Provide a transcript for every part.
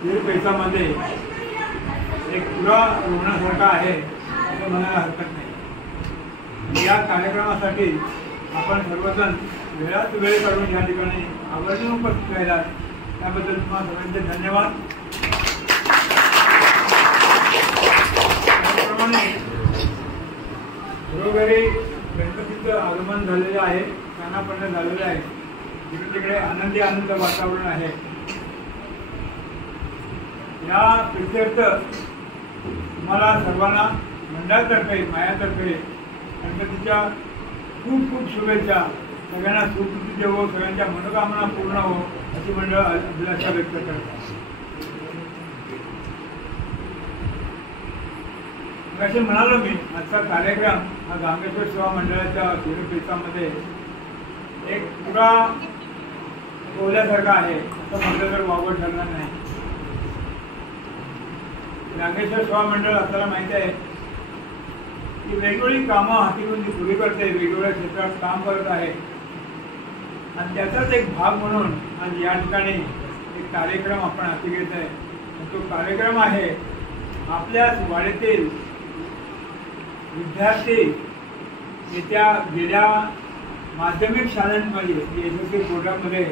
पैसामध्ये एक पुरा रुग्णासारखा आहे असं म्हणायला हरकत नाही। या कार्यक्रमासाठी आपण सर्वजण वेळात वेळ काढून या ठिकाणी आवर्जून उपस्थित राहिलात त्याबद्दल तुम्हाला सगळ्यांचे धन्यवाद। त्याप्रमाणे घरोघरी गणपतीचं आगमन झालेलं आहे, स्थानापन्न झालेलं आहे, तिकडे तिकडे आनंदी आनंद वातावरण आहे। या प्रित्यर्थ तुम्हाला सर्वांना मंडळातर्फे मायातर्फे गणपतीच्या खूप खूप शुभेच्छा। सगळ्यांना सुखी देवो, सगळ्यांच्या मनोकामना पूर्ण हो अशी मंडळ अभिलाषा व्यक्त करतात। असे म्हणालो मी, आजचा कार्यक्रम हा गांगेश्वर सेवा मंडळाच्या पेचामध्ये एक पुरा बोलल्यासारखा आहे असं म्हटलं तर वावड ठरणार नाही। गांगेश्वर सेवा मंडळ आपल्याला माहिती आहे की वेगवेगळी कामं हाती घेऊन ती पुरी करते, वेगवेगळ्या क्षेत्रात काम करत आहे आणि त्याचाच एक भाग म्हणून आज या ठिकाणी एक कार्यक्रम आपण हाती घेत आहे। तो कार्यक्रम आहे आपल्याच वाडीतील विद्यार्थी येत्या गेल्या माध्यमिक शाळांमध्ये SSC प्रोग्राममध्ये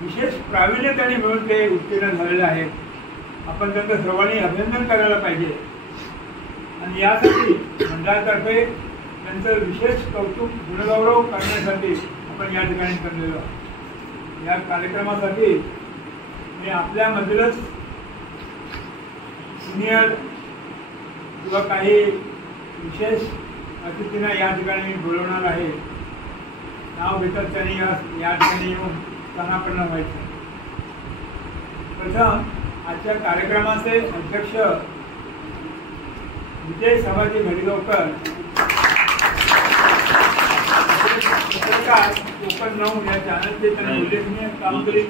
विशेष प्रावीण्य त्यांनी मिळून ते उत्तीर्ण झालेले आहेत। आपण त्यांचं सर्वांनी अभिनंदन करायला पाहिजे आणि यासाठी मंडळातर्फे त्यांचं विशेष कौतुक गुणगौरव करण्यासाठी आपण या ठिकाणी करलेलो आहोत। या कार्यक्रमासाठी मी आपल्यामधीलच सिनियर किंवा काही विशेष अतिथींना या ठिकाणी बोलवणार आहे। नाव घेतात त्यांनी या ठिकाणी येऊन स्थानापन्न व्हायचं। प्रथम आजच्या कार्यक्रमाचे अध्यक्ष विजय सभाजी घडगावकर पत्रकार कोकण 9 या चॅनलचे त्यांनी उल्लेखनीय कामगिरी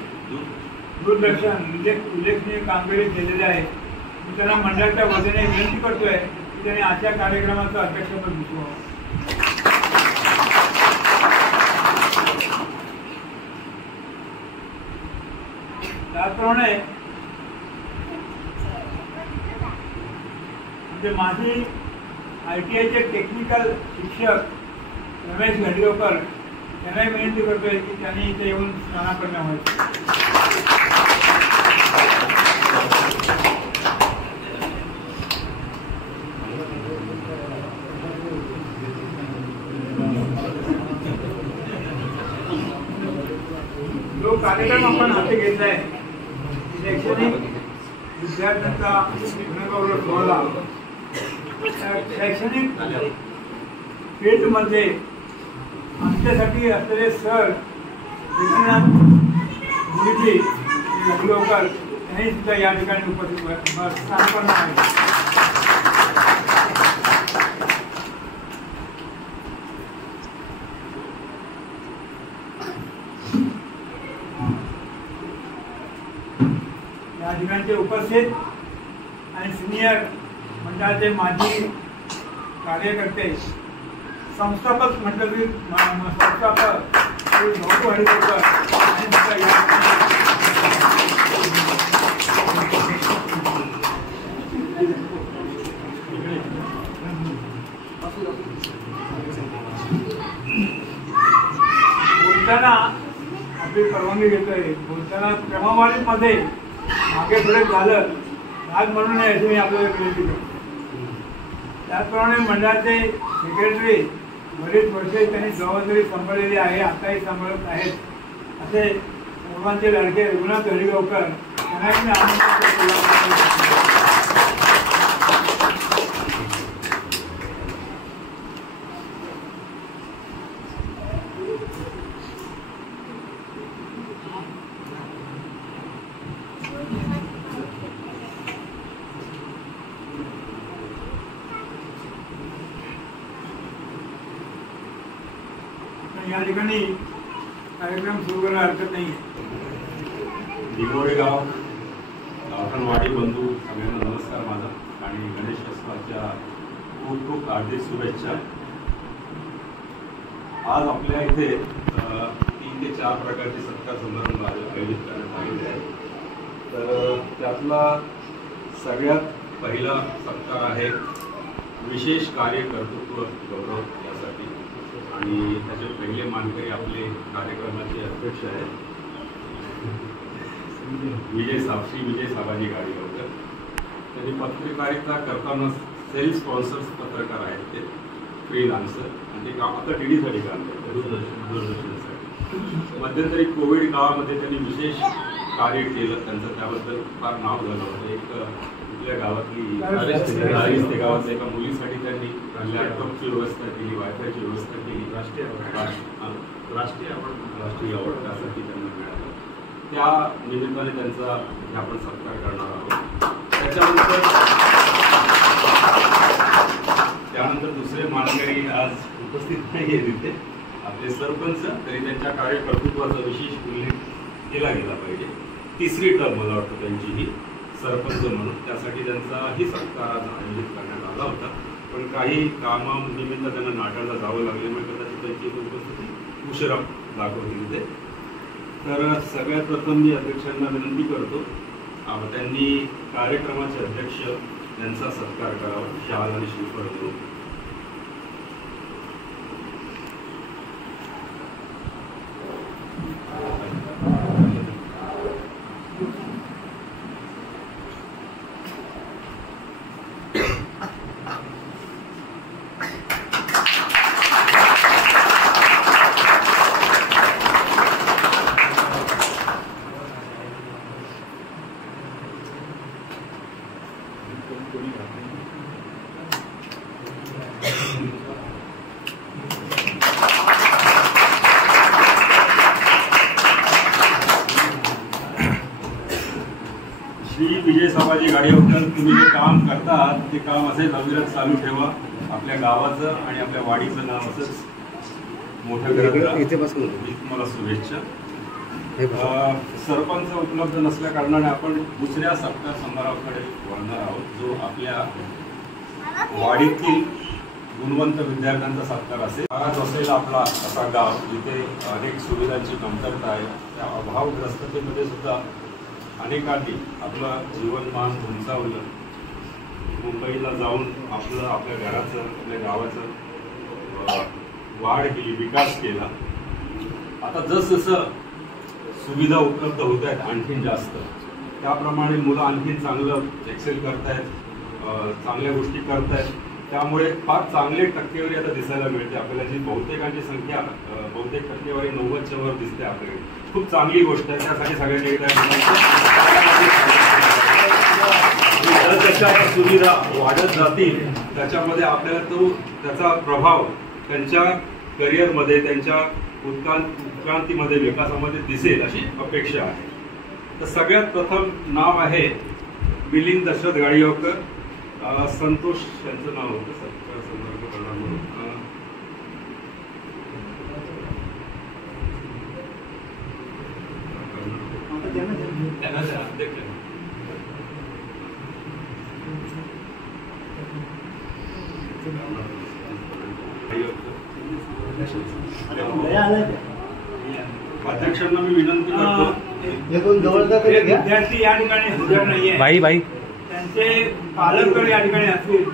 दूरदर्शन उल्लेखनीय कामगिरी केलेली आहे। मी त्यांना मंडळाच्या वतीने विनंती करतोय की त्यांनी आजच्या कार्यक्रमाचं अध्यक्षपद भूषवावं। त्याचप्रमाणे माजी ITIचे टेक्निकल शिक्षक रमेश घडगावकर यांनाही विनंती करतोय की त्यांनी इथे येऊन स्थानापन्न व्हायचं। जो कार्यक्रम आपण हाती घेतलाय शैक्षणिक विद्यार्थ्यांचा गुणगौरव सोहळा शैक्षणिक फील्डमध्ये आमच्यासाठी असलेले सर विश्वनाथ गुरुजी घडगावकर यांनी सुद्धा या ठिकाणी उपस्थित स्थानापन्न आहे। या ठिकाणचे उपस्थित आणि सिनियर मंडळाचे माजी कार्यकर्ते संस्थापक मंडळातील संस्थापक श्री भाऊ हरिगावकर बोलताना आपली परवानगी घेतोय। बोलताना क्रमवारीमध्ये मागे पुढे झालं आज म्हणून नये अशी मी आपल्याला विनंती करतो। त्याचप्रमाणे मंडळाचे सेक्रेटरी बरेच वर्षे त्यांनी जबाबदारी सांभाळलेली आहे, आताही सांभाळत आहेत असे सर्वांचे लाडके रघुनाथ हरिगावकर त्यांनाही मी या ठिकाणी कार्यक्रम सुरू करायला हरकत नाही। दिगोळे गाव गावठणवाडी बंधू सगळ्यांना नमस्कार माझा आणि गणेशोत्सवाच्या खूप खूप हार्दिक शुभेच्छा। आज आपल्या इथे 3 ते 4 प्रकारचे सत्कार समारंभ आयोजित करण्यात आलेले आहेत। तर त्यातला सगळ्यात पहिला सत्कार आहे विशेष कार्य कर्तृत्व गौरव यासाठी, आणि त्याचे पहिले मानकरी आपले कार्यक्रमाचे अध्यक्ष आहेत श्री विजय साबाजी गाडीगावकर. त्यांनी पत्रकारिता करताना सेल्फ स्पॉन्सर्स पत्रकार आहेत, ते फ्रीलान्सर, आणि ते काम आता टीव्हीसाठी काम करतात, दूरदर्शनासाठी. मध्यंतरी कोविड काळामध्ये त्यांनी विशेष कार्य केलं, त्यांचं त्याबद्दल फार नाव झालं होतं. एक आपल्या गावातली ते गावातल्या एका मुलीसाठी त्यांनी लॅपटॉपची व्यवस्था केली, वायफायची व्यवस्था केली, राष्ट्रीय अवॉर्ड त्यासाठी त्यांना मिळालं. त्या निमित्ताने त्यांचा आपण सत्कार करणार आहोत. त्यानंतर दुसरे मानकरी आज उपस्थित नाही आहे तिथे, आपले सरपंच, तरी त्यांच्या कार्यकर्तृत्वाचा विशेष उल्लेख केला गेला पाहिजे. तिसरी टर्म मला वाटतं त्यांची ही सरपंच म्हणून, त्यासाठी त्यांचाही सत्कार आज आयोजित करण्यात आला होता. पण काही कामानिमित्त त्यांना नाट्याला जावं लागल्यामुळे कदाचित त्यांची उपस्थिती उशिरा दाखवली तिथे. तर सगळ्यात प्रथम मी अध्यक्षांना विनंती करतो, त्यांनी कार्यक्रमाचे अध्यक्ष यांचा सत्कार करावा, शाल आणि श्रीफळ देऊन. श्री विजय साबाजी गाडीगावकर, तुम्ही जे काम करतात ते काम असेच अविरत चालू ठेवा. आपल्या गावाचं आणि आपल्या वाडीचं नाव असंच मोठं करत. मी तुम्हाला शुभेच्छा. सरपंच उपलब्ध नसल्या कारणाने आपण दुसऱ्या सत्कार समारंभाकडे वळणार आहोत, जो आपल्या वाडीतील गुणवंत विद्यार्थ्यांचा सत्कार असेल. आज असेल आपला असा गाव जिथे अनेक सुविधांची कमतरता आहे, त्या अभावग्रस्ततेमध्ये सुद्धा अनेकांनी आपलं जीवनमान उंचावलं, मुंबईला जाऊन आपल्या घराचं, आपल्या गावाचं वाढ केली, विकास केला. आता जसजसं सुविधा उपलब्ध होत आहेत आणखीन जास्त, त्याप्रमाणे मुलं आणखीन चांगलं एक्सेल करतायत, चांगल्या गोष्टी करतायत. त्यामुळे फार चांगली टक्केवारी आता दिसायला मिळते आपल्याला. जी बहुतेकांची संख्या, बहुतेक टक्केवारी 90च्या वर दिसते आपल्याकडे. खूप चांगली गोष्ट आहे. त्यासाठी सगळ्यांनी एकदा जसजशा सुविधा वाढत जातील त्याच्यामध्ये आपल्याला त्याचा प्रभाव त्यांच्या करिअरमध्ये, त्यांच्या उत्क्रांतीमध्ये, विकासामध्ये दिसेल अशी अपेक्षा आहे. तर सगळ्यात प्रथम नाव आहे मिलिंद दशरथ गाडीगावकर. संतोष यांचं नाव होतं सत्कार समारंभ करणार म्हणून. अध्यक्षांना मी विनंती करतो, विद्यार्थी या ठिकाणी हजर नाहीये, बाई त्यांचे पालकगण या ठिकाणी असतील,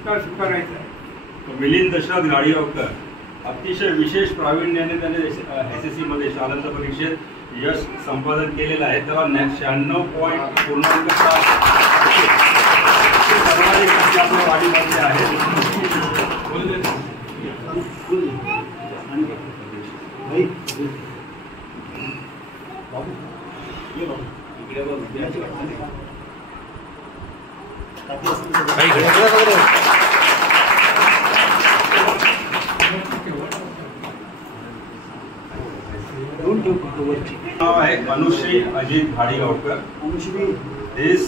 स्वीकारायचा आहे. मिलिंद दशरथ गाडीगावकर अतिशय विशेष प्रावीण्याने त्याने SSC मध्ये शालांत परीक्षेत यश संपादन केलेलं आहे. त्याला 96 पूर्णांक सर्वाधिक टक्के आपल्या वाडीमध्ये आहेत. नाव आहे अनुश्री अजित गाडीगावकर. हेच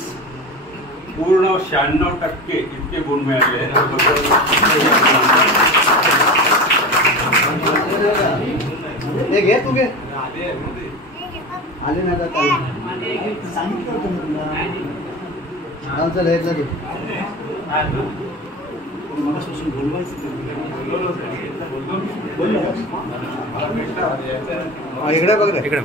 पूर्ण 96% इतके गुण मिळाले आहेत. आले नाही सांगितलं होतं मगापासून बोलवायचं इकडे बघ इकडे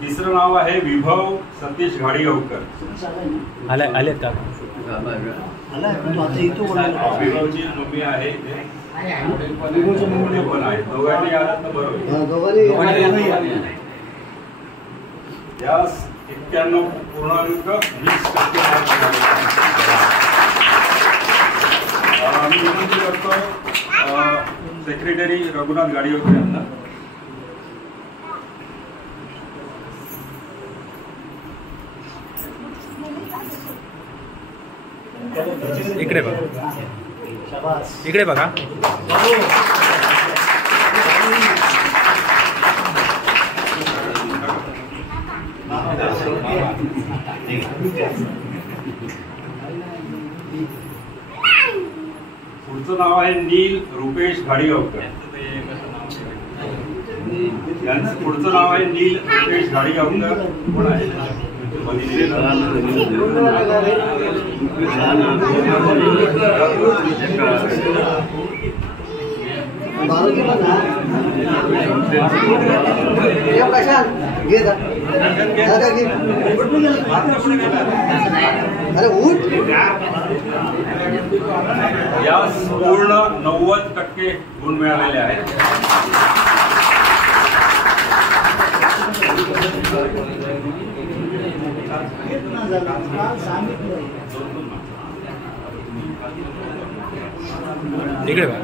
तिसरं नाव आहे विभव सतीश घाडीगावकर. आलेत का? आलाय पण तो आता इथं बोलायला विभवची मम्मी आहे ते पण आहे. दोघांनी आलात तर बरोबर. दोघांनी यास 91.20% मार्क आम्ही विनंती करतो सेक्रेटरी रघुनाथ गाडीगावकर यांना. इकडे बघा, इकडे बघा. पुढचं नाव आहे नील रुपेश घाडीगावकर. यांचं पुढचं नाव आहे नील रुपेश घाडीगावकर. कोण आहे? यास पूर्ण 90% गुण मिळालेले आहेत. इकडे बघा.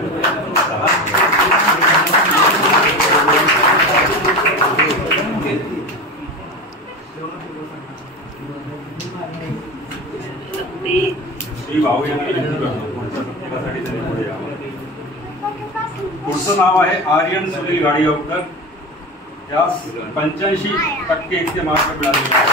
श्री भाऊ यांना विनंती करतो पुढच्या सत्कारासाठी त्यांनी पुढे यावं. पुढचं नाव आहे आर्यन सुनील घाडीगावकर. यास 85% इतके मार्क मिळालेले आहेत.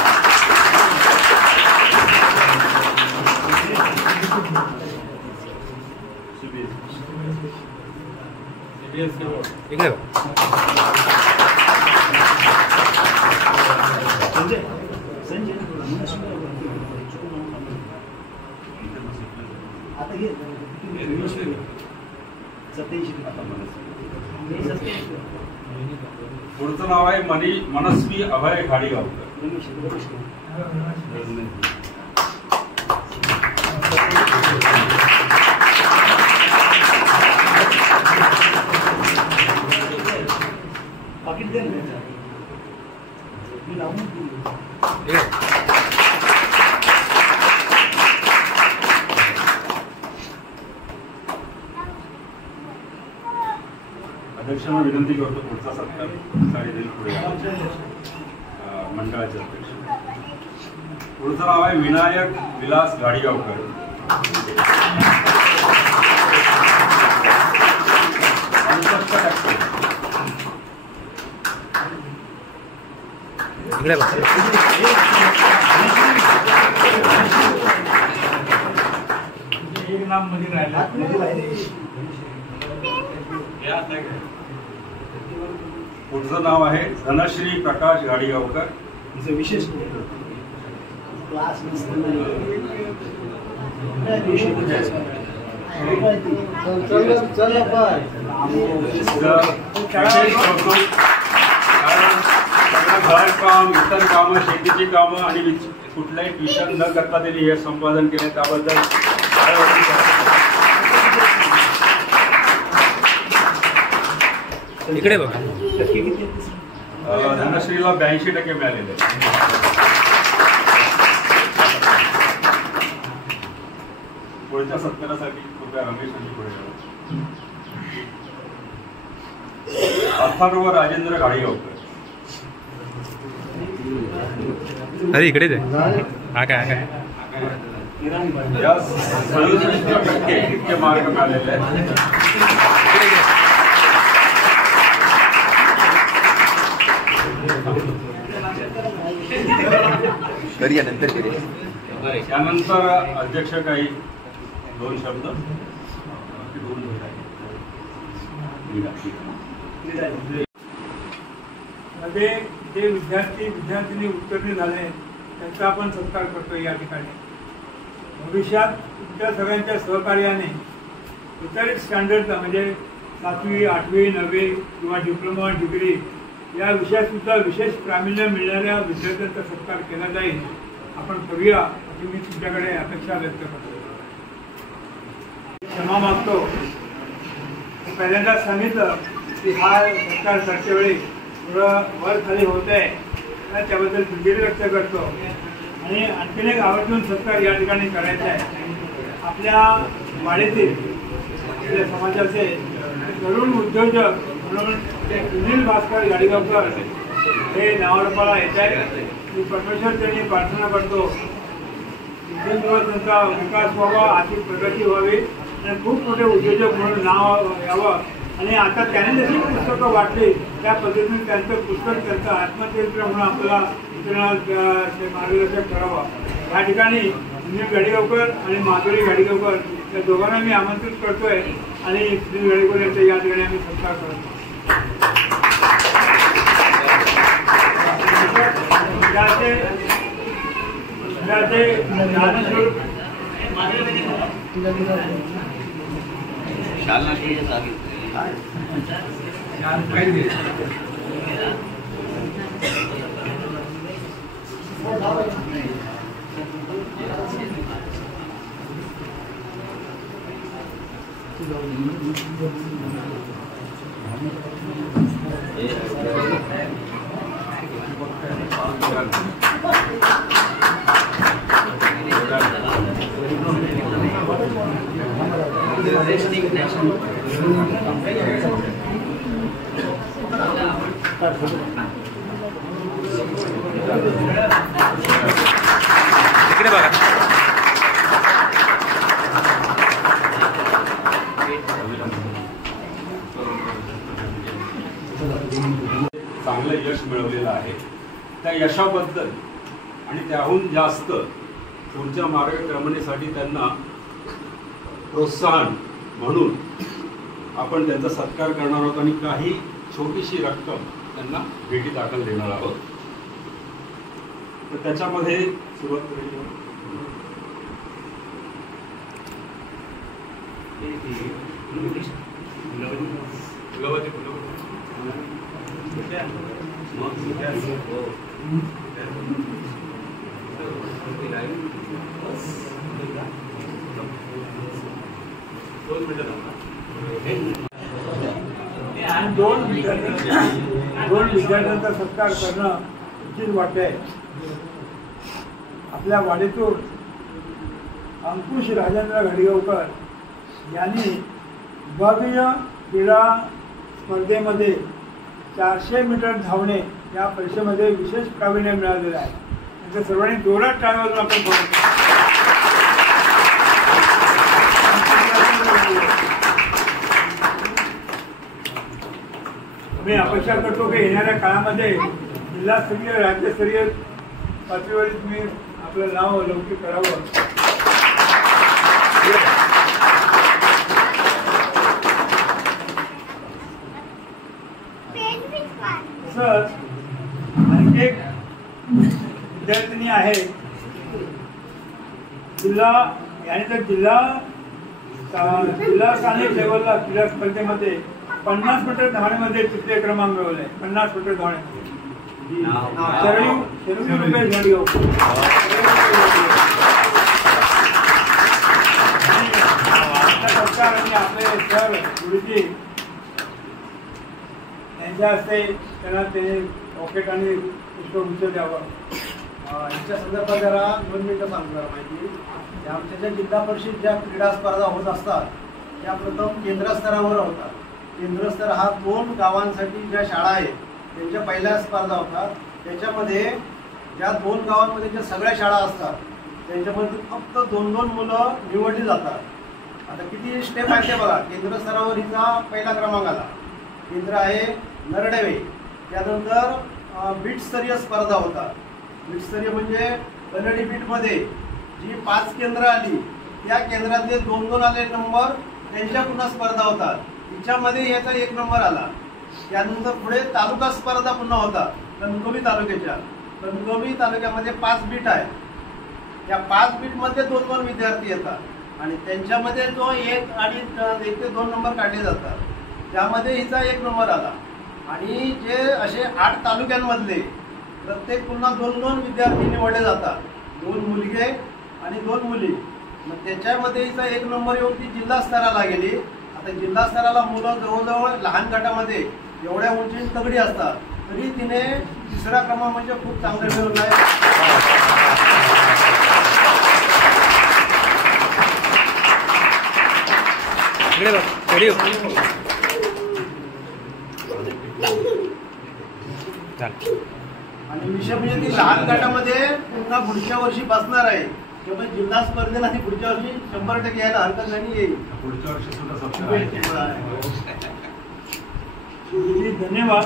इकडे बघा. पुढचं नाव आहे मनस्वी अभय घाडीगावकर. पाकिट द्या मी लावून अध्यक्षांना विनंती करतो पुढचा सत्कार साडेतीन पुढे मंडळाचे अध्यक्ष. पुढचं नाव आहे विनायक विलास घाडीगावकर. इकडे बघा. एक नाम मध्ये राहिला. पुढचं नाव आहे धनश्री प्रकाश घाडीगावकर. विशेष क्लास घर काम, इतर कामं, शेतीची कामं आणि कुठल्याही ट्युशन न करता त्यांनी हे संपादन केले त्याबद्दल इकडे बघा. धनश्रीला 82% मिळालेले. पुढच्या सत्कारासाठी कृपया रमेश यांनी पुढे यावं. अथर्व राजेंद्र घाडीगावकर. अरे इकडेच आहे. हा काय या 67% इतके मार्क मिळालेले आहेत. त्यानंतर अध्यक्ष काही 2 शब्द. मध्ये जे विद्यार्थिनी उत्तीर्ण झाले त्यांचा आपण सत्कार करतो या ठिकाणी. भविष्यात तुमच्या सगळ्यांच्या सहकार्याने इतर स्टँडर्डचा म्हणजे 7वी, 8वी, 9वी किंवा डिप्लोमा, डिग्री या विषयात सुद्धा विशेष प्रावीण्य मिळणाऱ्या विद्यार्थ्यांचा सत्कार केला जाईल. आपण करूया अशी मी तुमच्याकडे अपेक्षा व्यक्त करतो. क्षमा मागतो. पहिल्यांदाच सांगितलं की हा सत्कार करते वेळी थोडं वर खाली होत आहे, त्याबद्दल दिलगिरी व्यक्त करतो. आणि आणखीन एक आवर्जून सत्कार या ठिकाणी करायचा आहे. आपल्या वाडीतील आपल्या समाजाचे तरुण उद्योजक म्हणून सुनील भास्कर गाडीगावकर हे नावारूपाला येत आहेत. मी परमेश्वर त्यांनी प्रार्थना करतो दिवसेंदिवस त्यांचा विकास व्हावा, आर्थिक प्रगती व्हावी आणि खूप मोठे उद्योजक म्हणून नाव यावं. आणि आता त्याने जशी पुस्तकं वाटली त्या पद्धतीने त्यांचं पुस्तक त्यांचं आत्मचरित्र म्हणून आपल्याला इतरांना मार्गदर्शक करावं. या ठिकाणी सुनील गाडीगावकर आणि माधुरी गाडीगावकर या दोघांना मी आमंत्रित करतोय आणि सुनील गाडीगावकर यांचा या ठिकाणी आम्ही सत्कार करतो. इकडे बघा. चांगलं यश मिळवलेलं आहे. त्या यशाबद्दल आणि त्याहून जास्त पुढच्या मार्गक्रमणेसाठी त्यांना प्रोत्साहन म्हणून आपण त्यांचा सत्कार करणार आहोत आणि काही छोटीशी रक्कम त्यांना भेटी दाखल देणार आहोत. तर त्याच्यामध्ये सुरुवात करायची. दोन विद्यार्थ्यांचा सत्कार करणं उचित वाटतंय. आपल्या वाडीतून अंकुश राजेंद्र गाडीगावकर यांनी विभागीय क्रीडा स्पर्धेमध्ये 400 मीटर धावणे या परीक्षेमध्ये विशेष प्रावीण्य मिळालेलं आहे. त्यांच्या सर्वांनी जोरात टाळ्या वाजवून आपण बोलतो. मी अपेक्षा करतो की येणाऱ्या काळामध्ये जिल्हास्तरीय राज्यस्तरीय पातळीवर तुम्ही आपलं नाव लौकिक करावं. तसंच आणखी एक विद्यार्थिनी आहे जिल्हा स्थानिक लेवलला क्रीडा स्पर्धेमध्ये 50 मीटर धावण्यामध्ये तृतीय क्रमांक मिळवलाय. 50 मीटर धावण्यामध्ये रुपेश गाडीगावकर. सरकार आणि आपले सर गुरुजी यांच्या हस्ते त्यांना ते रॉकेट आणि पुष्पगुच्छ द्यावं. यांच्या संदर्भात जरा 2 मिनिटं सांगणार माहिती. आमच्या ज्या जिल्हा परिषद ज्या क्रीडा स्पर्धा होत असतात त्या प्रथम केंद्रस्तरावर होतात. केंद्रस्तर हा 2 गावांसाठी ज्या शाळा आहेत त्यांच्या पहिल्या स्पर्धा होतात. त्याच्यामध्ये ज्या 2 गावांमध्ये ज्या सगळ्या शाळा असतात त्यांच्यामध्ये फक्त 2-2 मुलं निवडली जातात. आता किती स्टेप आहेत ते बघा. केंद्रस्तरावर हिचा पहिला क्रमांक आला. केंद्र आहे नरडेवे. त्यानंतर बीटस्तरीय स्पर्धा होतात. बीटस्तरीय म्हणजे कन्नडी बीटमध्ये जी 5 केंद्र आली त्या केंद्रातले 2-2 आले नंबर त्यांच्या पुन्हा स्पर्धा होतात. तिच्यामध्ये याचा 1 नंबर आला. त्यानंतर पुढे तालुका स्पर्धा पुन्हा होतात. कणकवली तालुक्यामध्ये 5 बीट आहे. या 5 बीटमध्ये 2-2 विद्यार्थी येतात आणि त्यांच्यामध्ये जो 1 आणि 1 ते 2 नंबर काढले जातात. त्यामध्ये हिचा 1 नंबर आला. आणि जे असे 8 तालुक्यांमधले प्रत्येक पुन्हा 2-2 विद्यार्थी निवडले जातात, 2 मुलगे आणि 2 मुली. मग त्याच्यामध्ये हिचा 1 नंबर येऊन ती जिल्हा स्तराला गेली. आता जिल्हा स्तराला मुलं जवळजवळ लहान गटामध्ये एवढ्या उंची तगडी असतात, तरी तिने 3रा क्रमांक म्हणजे खूप चांगलं मिळवलं आहे. आणि विषय म्हणजे ती लहान गटामध्ये पुन्हा पुढच्या वर्षी बसणार आहे, त्यामुळे जिल्हा स्पर्धेला ती पुढच्या वर्षी 100% यायला हरकत नाही येईल. पुढच्या वर्षी सुद्धा धन्यवाद.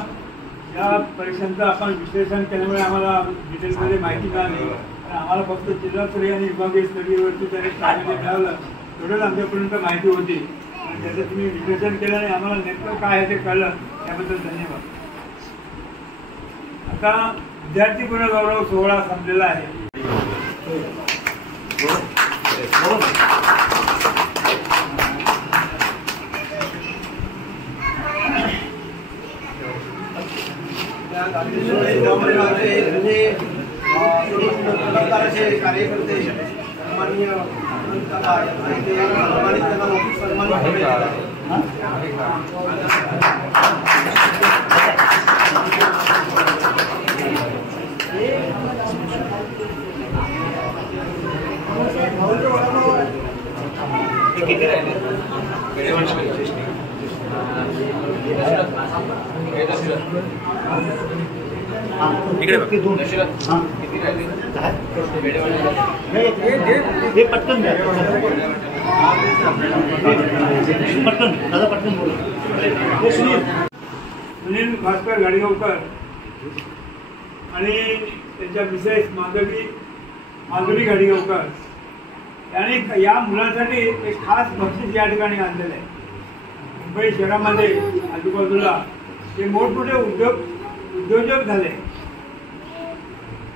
या परीक्षांचं आपण विश्लेषण केल्यामुळे आम्हाला डिटेल्समध्ये माहिती मिळाली. आम्हाला फक्त जिल्हास्तरीय आणि विभागीय स्तरीयवरती त्याने प्रावीण्य मिळालं तेवढंच आमच्यापर्यंत माहिती होती. आणि त्याचं तुम्ही विश्लेषण केलं आणि आम्हाला नेमकं काय आहे ते कळलं, त्याबद्दल धन्यवाद. आता विद्यार्थी गुणगौरव सोहळा संपलेला आहे. कार्यकर्ते सन्माननीय किती राहिले हे पटकन द्या, पटकन दादा पटकन बोला. सुनील भास्कर गाडीगावकर आणि त्यांच्या मिसेस माधुरी गाडीगावकर यांनी या मुलांसाठी एक खास बक्षीस या ठिकाणी आणलेलं आहे. मुंबई शहरामध्ये आजूबाजूला जे मोठमोठे उद्योजक झाले,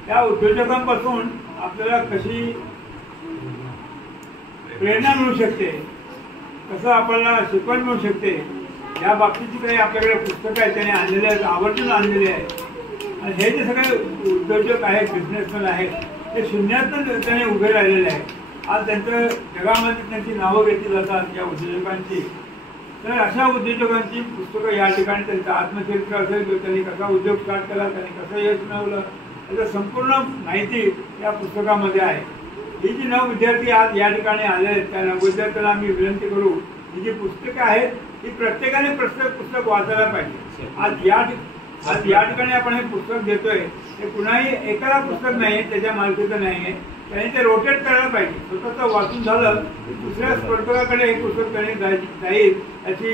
त्या उद्योजकांपासून आपल्याला कशी प्रेरणा मिळू शकते, कसं आपल्याला शिकवण मिळू शकते, या बाबतीची काही आपल्याकडे पुस्तकं आहेत त्याने आणलेले आहेत, आवर्जून आणलेले आहेत. आणि हे जे सगळे उद्योजक आहेत, बिझनेसमॅन आहेत, ते शून्यातून त्याने उभे राहिलेले आहेत. आज त्यांचं जगामध्ये त्यांची नावं घेतली जातात या उद्योजकांची. तर अशा उद्योजकांची पुस्तकं या ठिकाणी त्यांचं आत्मचरित्र असेल किंवा त्यांनी कसा उद्योग स्टार्ट केला, त्यांनी कसं यश मिळवलं, याचं संपूर्ण माहिती या पुस्तकामध्ये आहे. ही जी 9 विद्यार्थी आज या ठिकाणी आले आहेत त्या 9 विद्यार्थ्यांना आम्ही विनंती करू, ही जी पुस्तकं आहेत ती प्रत्येकाने पुस्तक वाचायला पाहिजे. आज या ठिकाणी आपण हे पुस्तक देतोय, हे कुणाही एकाला पुस्तक नाही, त्याच्या मालकीचं नाही आहे. त्यांनी ते रोटेट करायला पाहिजे. स्वतःचं वाचून झालं की दुसऱ्या स्पर्धकाकडे हे पुस्तक त्यांनी जाईल याची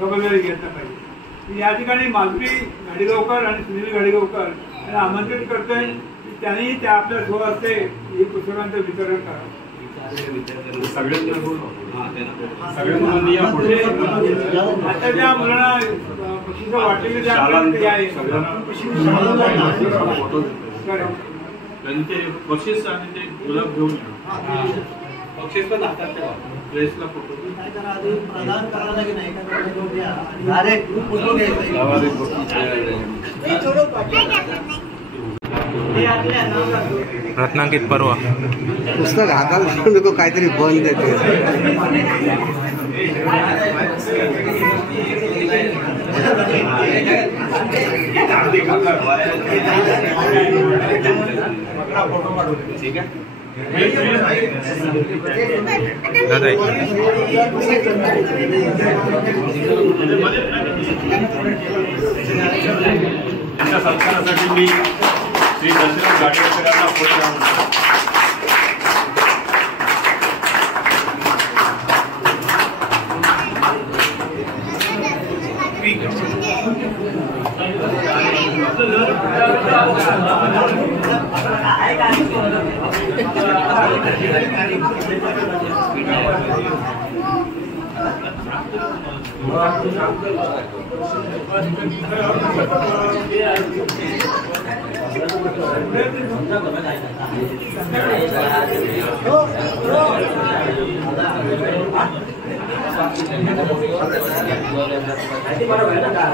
खबरदारी घेतली पाहिजे. या ठिकाणी माधुरी गाडीगावकर आणि सुनील गाडीगावकर यांना आमंत्रित करतोय की त्यांनी त्या आपल्या स्वहस्ते ही पुस्तकांचं वितरण करावं. आता ज्या मुलांना बक्षीस वाटलेले त्यांचे बक्षीस आणि ते गुलाब घेऊन बक्षीस पण हातात ठेवा, प्रेसला फोटो प्रदान करायला की नाही रत्नांकित परवा पुस्तक हाताला नको, काहीतरी बंद देते. दादा त्यांच्या सत्कारासाठी मी श्री दशरथ गाडीकरांना पुढे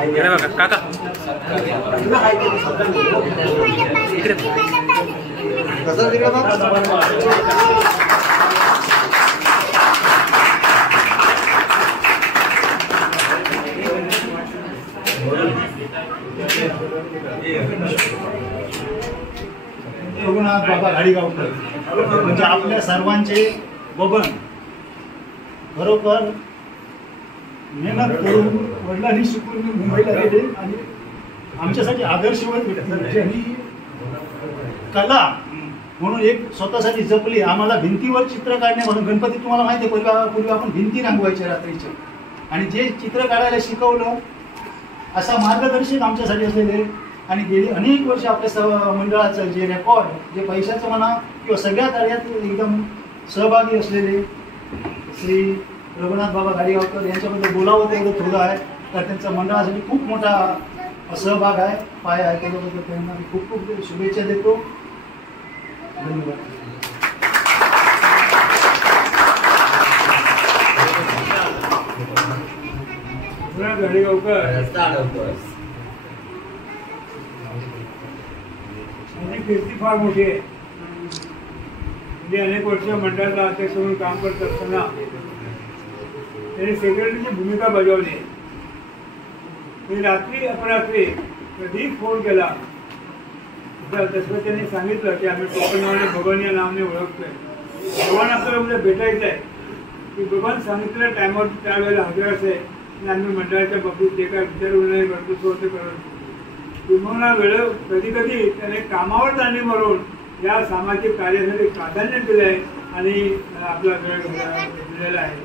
इकडे बघा काका इकडे कसं तिकडे बघ रघुनाथ बाबा घाडीगावकर म्हणजे आपल्या सर्वांचे बबन. खरोखर मेहनत करून वडिलांनी शिकून मी मुंबईला गेले आणि आमच्यासाठी आदर्शवत व्यक्ती आणि कला म्हणून एक स्वतःसाठी जपली. आम्हाला भिंतीवर चित्र काढणे म्हणून गणपती तुम्हाला माहिती आहे पूर्वी आपण भिंती रंगवायच्या रात्रीच्या आणि जे चित्र काढायला शिकवलं असा मार्गदर्शक आमच्यासाठी असलेले आणि गेली अनेक वर्ष आपल्या मंडळाचं जे रेकॉर्ड जे पैशाचं म्हणा किंवा सगळ्या कार्यात एकदम सहभागी असलेले श्री रघुनाथ बाबा घाडीगावकर यांच्याबद्दल बोलावं तेवढं थोडं आहे. तर त्यांचा मंडळासाठी खूप मोठा सहभाग आहे पाय आहे. त्याच्याबद्दल त्यांना खूप खूप शुभेच्छा देतो. धन्यवाद. घाडीगावकर त्यांची कीर्ती फार मोठी आहे. म्हणजे अनेक वर्ष मंडळाचा अध्यक्ष म्हणून काम करत असताना त्यांनी सेक्रेटरीची भूमिका बजावली. मी रात्री अपरात्री कधीही फोन केला तसं त्यांनी सांगितलं की आम्ही टोपण नावाने बबन या नावाने ओळखतोय. बबन आपल्याला उद्या भेटायचं आहे की बबन सांगितलेल्या टायमावर त्यावेळेला हजर असेल आणि आम्ही मंडळाच्या बाबतीत जे काय विचारविनिमय कर्तृत्व होते करत. किंवा वेळ कधी कधी त्याने कामावर जाणे म्हणून या सामाजिक कार्यासाठी प्राधान्य दिलं आहे आणि आपला वेळ दिलेला आहे.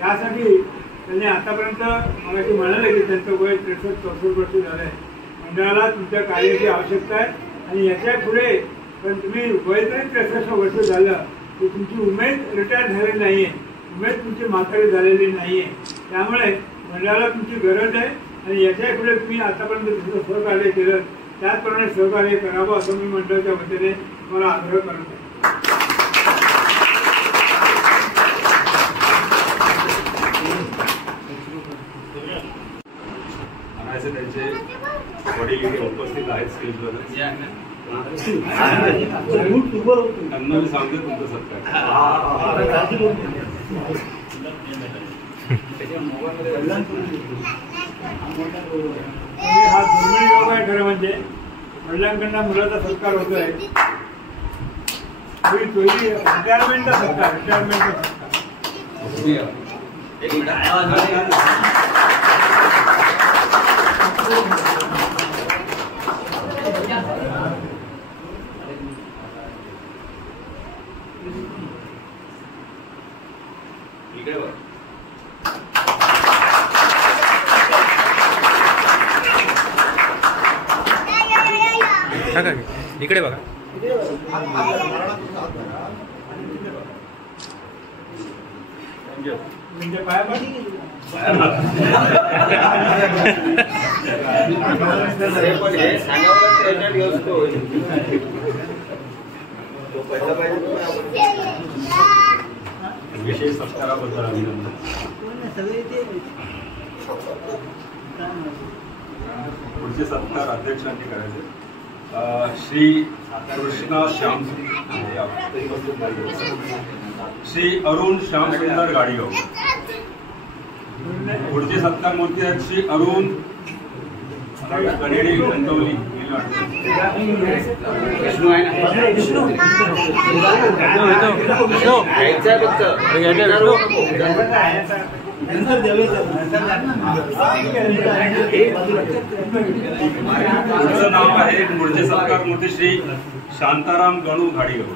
यासाठी त्यांनी आतापर्यंत मला की म्हणाले की त्यांचं वय 63-64 वर्ष झालं आहे. मंडळाला तुमच्या कार्याची आवश्यकता आहे आणि याच्या पुढे पण तुम्ही वय जरी 63 वर्ष झालं तर तुमची उमेद रिटायर झालेली नाही आहे. उमेद तुमची म्हातारी झालेली नाही आहे. त्यामुळे मंडळाला तुमची गरज आहे आणि याच्या पुढे तुम्ही आतापर्यंत जसं सहकार्य केलं त्याचप्रमाणे सहकार्य करावं असं मी मंडळाच्या वतीने मला आग्रह करतो. त्यांचे वडील इथे उपस्थित आहेत स्टेजवर. त्यांना मी सांगते तुमचं सत्कार. हा दुर्मिळ योग आहे खरं म्हणजे. वडिलांकडनं मुलाचा सत्कार होतोय. रिटायरमेंटचा सत्कार. इकडे बघा. म्हणजे पाया विशेष सत्काराबद्दल अभिनंदन. पुढचे सत्कार अध्यक्षांनी करायचे. श्री कृष्णा श्याम श्री अरुण श्यामसुंदर घाडीगाव. पुढचे सत्कार मूर्ती आहेत श्री अरुण कनेडे गंतवली. पुढचं नाव आहे पुढचे सत्कार मूर्ती श्री शांताराम गणू घाडीगाव.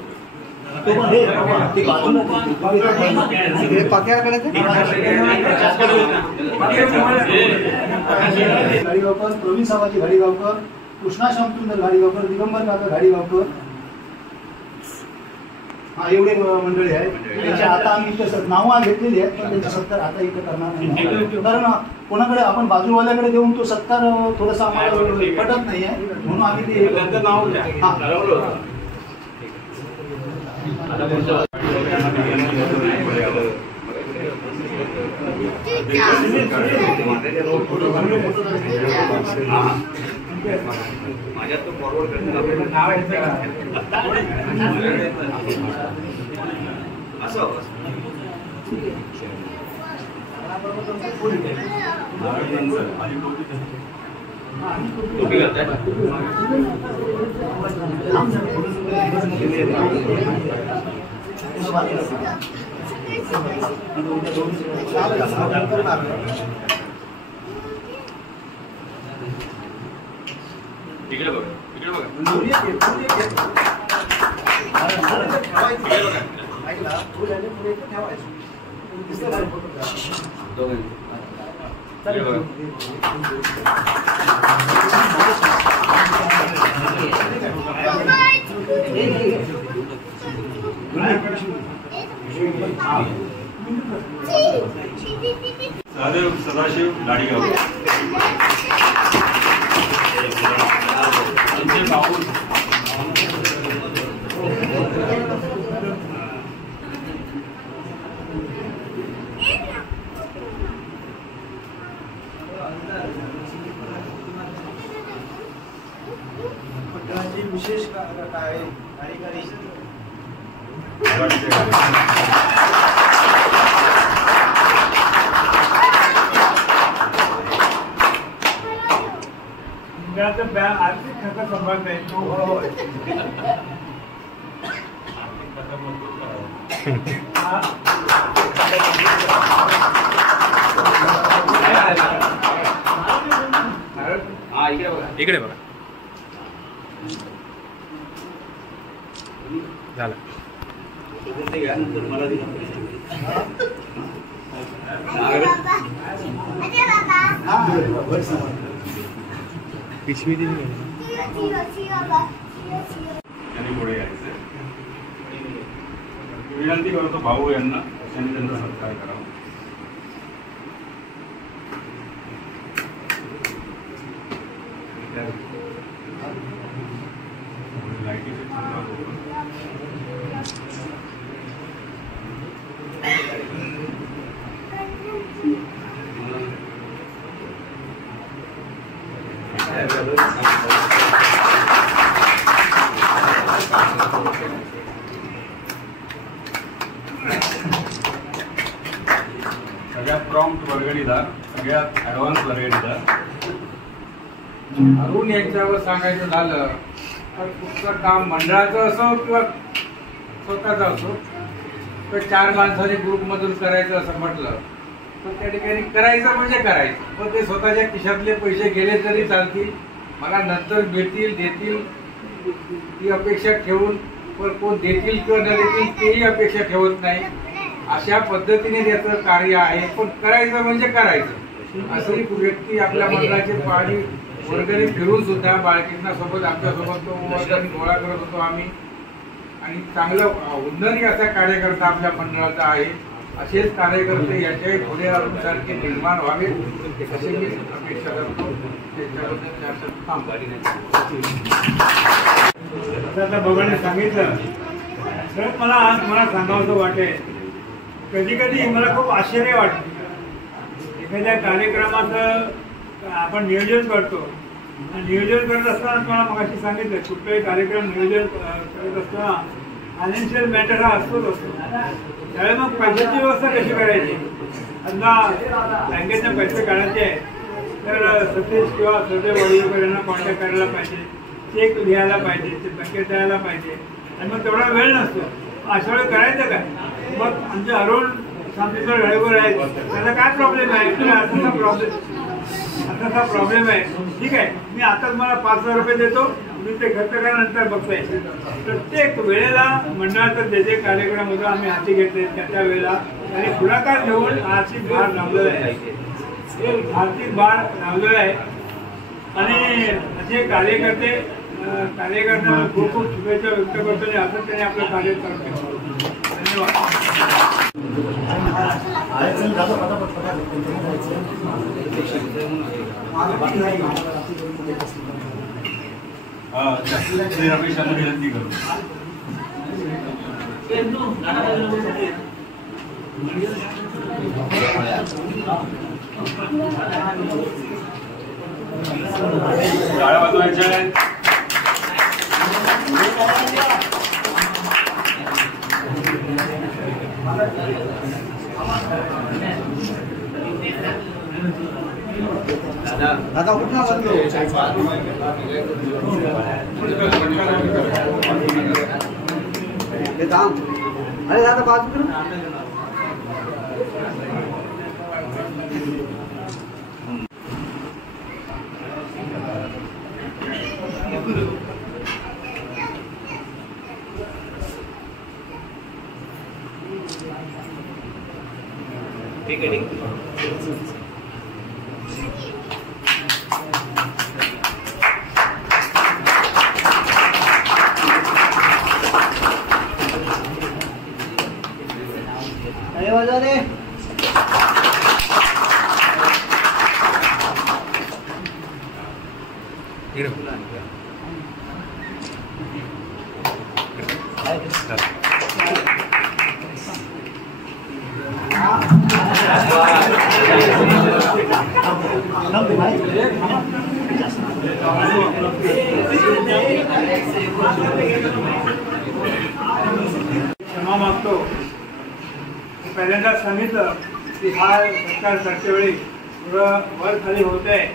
घाडीगावकर, प्रवीण सामाजी घाडीगावकर, कृष्णा श्यामसुंदर घाडीगावकर, दिगंबर काका घाडीगावकर. हा एवढे मंडळी आहे. त्यांच्या आता आम्ही नावं घेतलेली आहेत पण त्यांचा सत्कार आता इथं करणार नाही. कारण कोणाकडे आपण बाजूवाल्याकडे देऊन तो सत्कार थोडासा आम्हाला पटत नाही आहे म्हणून आम्ही ते नाव माझ्यात तो फॉरवर्ड करतो नाव आहे असं टोपी घालताय इकडे बघा इकडे सहदेव सदाशिव लाडीगाव त्यांचे भाऊ मंडळाची विशेष कार्यकारी आर्थिक खर्च सांभाळता येतो. हा इकडे बघा इकडे बघा झालं मला पिशवी दिली यांनी पुढे यायचं. विनंती करतो भाऊ यांना त्यांनी त्यांचा सत्कार करावा. लाईटीचे सगळ्यात प्रॉम्प्ट वर्गणीदार, सगळ्यात ऍडव्हान्स वर्गणीदार. अरुण यांच्यावर सांगायचं झालं तर कुठचं काम मंडळाचं असो किंवा स्वतःचं असो तर 4 माणसाने ग्रुपमधून करायचं असं म्हटलं तर त्या ठिकाणी करायचं म्हणजे करायचं. पण ते स्वतःच्या खिशातले पैसे गेले तरी चालतील, मला नंतर मिळतील देतील ती अपेक्षा ठेवून, पण कोण देतील किंवा न देतील तेही अपेक्षा ठेवत नाही. अशा पद्धतीने त्याचं कार्य आहे. पण करायचं म्हणजे करायचं. असंही व्यक्ती आपल्या मंडळाचे पाणी वर्गणी फिरून सुद्धा बाळकृष्णासोबत आमच्यासोबत तो वर्गणी गोळा करत होतो आम्ही, आणि चांगलं उन्नती असा कार्यकर्ता आपल्या मंडळाचा आहे. असेच कार्यकर्ते याच्याही पुढे अरुणसारखे निर्माण व्हावे अशी मी अपेक्षा करतो. आता बघायला सांगितलं तर मला सांगावंसं वाटेल. कधी कधी मला खूप आश्चर्य वाटतं. एखाद्या कार्यक्रमाचं आपण नियोजन करतो आणि नियोजन करत असताना मला मगाशी सांगितलं कुठलाही कार्यक्रम नियोजन करत असताना फायनान्शियल मॅटर हा असतोच असतो. त्यावेळी मग पैशाची व्यवस्था कशी करायची. समजा बँकेतनं पैसे काढायचे तर सतीश किंवा सदैव वडील यांना कॉन्टॅक्ट करायला पाहिजे, चेक लिहायला पाहिजे, ते बँकेत द्यायला पाहिजे आणि मग तेवढा वेळ नसतो. अशा वेळी करायचं काय. मग आमचे अरुण सांगतो ड्रायव्हर आहेत, त्याचा काय प्रॉब्लेम आहे, असा प्रॉब्लेम आहे, ठीक आहे मी आता तुम्हाला 5,000 रुपये देतो, तुम्ही ते खर्च करा, नंतर बघता येईल. प्रत्येक वेळेला मंडळाचं जे जे कार्यक्रम होतो आम्ही हाती घेतले त्या वेळेला त्याने पुढाकार घेऊन आर्थिक भार लावलेला आहे. आर्थिक भार लावलेला आहे आणि असे कार्यकर्त्यांना खूप खूप शुभेच्छा व्यक्त करतो आणि असं त्याने आपलं कार्य करतो. धन्यवाद. श्री रमेश यांना विनंती करू. टाळ्या वाजवायच्या आहेत. दादा उठ ना बंद हे काम. अरे दादा बाजू कर. ठीक है. अरे वाजवा दे. क्षमा मागतो. पहिल्यांदा सांगितलं की हा सरकार करते वेळी थोडं वर खाली होत आहे,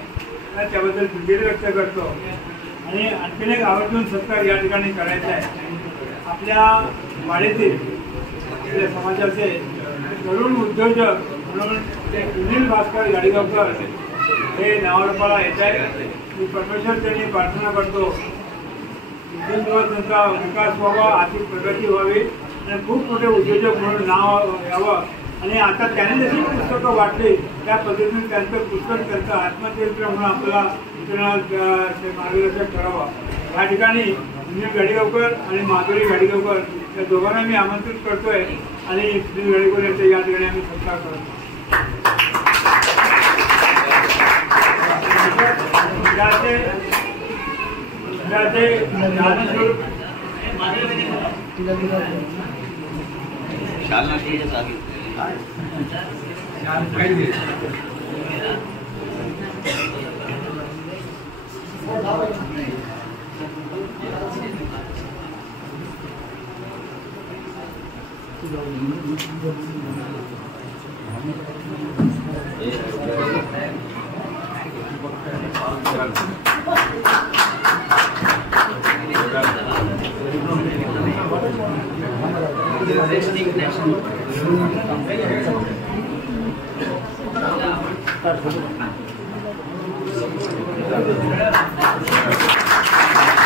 त्याबद्दल दिलगिरी व्यक्त करतो. आणि आणखीन एक आवर्जून सत्कार या ठिकाणी करायचा आहे. आपल्या वाडीतील आपल्या समाजाचे तरुण उद्योजक म्हणून सुनील भास्कर गाडीगावकर हे नावारूपाला येत आहे. मी परमेश्वर त्यांनी प्रार्थना करतो दिवसेंदिवस त्यांचा विकास व्हावा, आर्थिक प्रगती व्हावी आणि खूप मोठे उद्योजक म्हणून नाव यावं. आणि आता त्याने जशी पुस्तकं वाटली त्या पद्धतीने त्यांचं पुस्तक त्यांचं आत्मचरित्र म्हणून आपल्याला मार्गदर्शक करावं. या ठिकाणी सुनील गाडीगावकर आणि माधुरी गाडीगावकर या दोघांना मी आमंत्रित करतोय आणि सुनील गाडीगावकर यांचा या ठिकाणी आम्ही सत्कार करतो.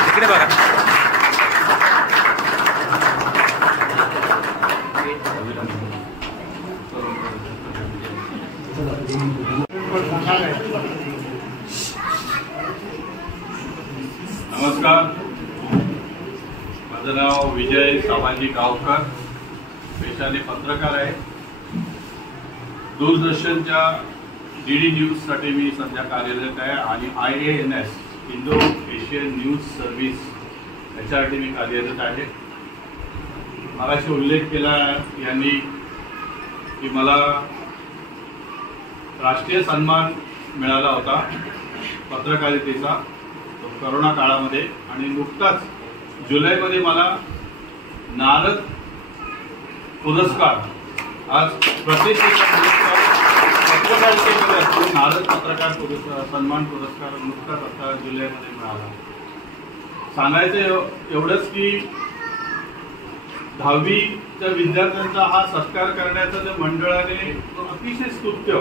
इकडे बघा. नमस्कार, माझं नाव विजय सामाजी गावकर, पेशाने पत्रकार आहे. दूरदर्शनच्या DD न्यूजसाठी मी सध्या कार्यरत आहे आणि IANS Indo Asian news service याच्यासाठी मी कार्यरत आहे. मगाशी उल्लेख केला यांनी की मला राष्ट्रीय सन्मान मिळाला होता पत्रकारितेचा करोना काळामध्ये आणि नुकताच जुलैमध्ये मला नारद पुरस्कार, आज प्रतिष्ठेचा पुरस्कार पत्रकारितेमध्ये असतो, नारद पत्रकार सन्मान पुरस्कार नुकताच आता जुलैमध्ये मिळाला. सांगायचं एवढंच की 10वीच्या विद्यार्थ्यांचा हा सत्कार करण्याचा जो मंडळाने अतिशय स्तुत्य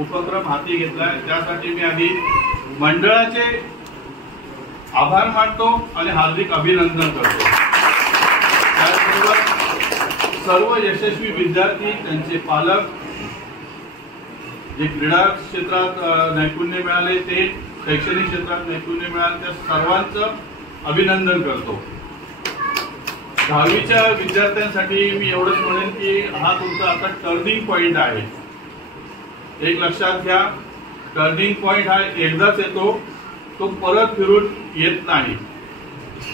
उपक्रम हाती घेतलाय त्यासाठी मी आधी मंडळाचे आभार मानतो आणि हार्दिक अभिनंदन करतो. त्याचबरोबर सर्व यशस्वी विद्यार्थी, त्यांचे पालक, जे क्रीडा क्षेत्रात नैपुण्य मिळाले, ते शैक्षणिक क्षेत्रात नैपुण्य मिळाले, त्या सर्वांचं अभिनंदन करतो. 10वीच्या विद्यार्थ्यांसाठी मी एवढंच म्हणेन की हा तुमचा आता टर्निंग पॉइंट आहे. एक लक्षात घ्या, टर्निंग पॉइंट हा एकदाच येतो, तो परत फिरून येत नाही.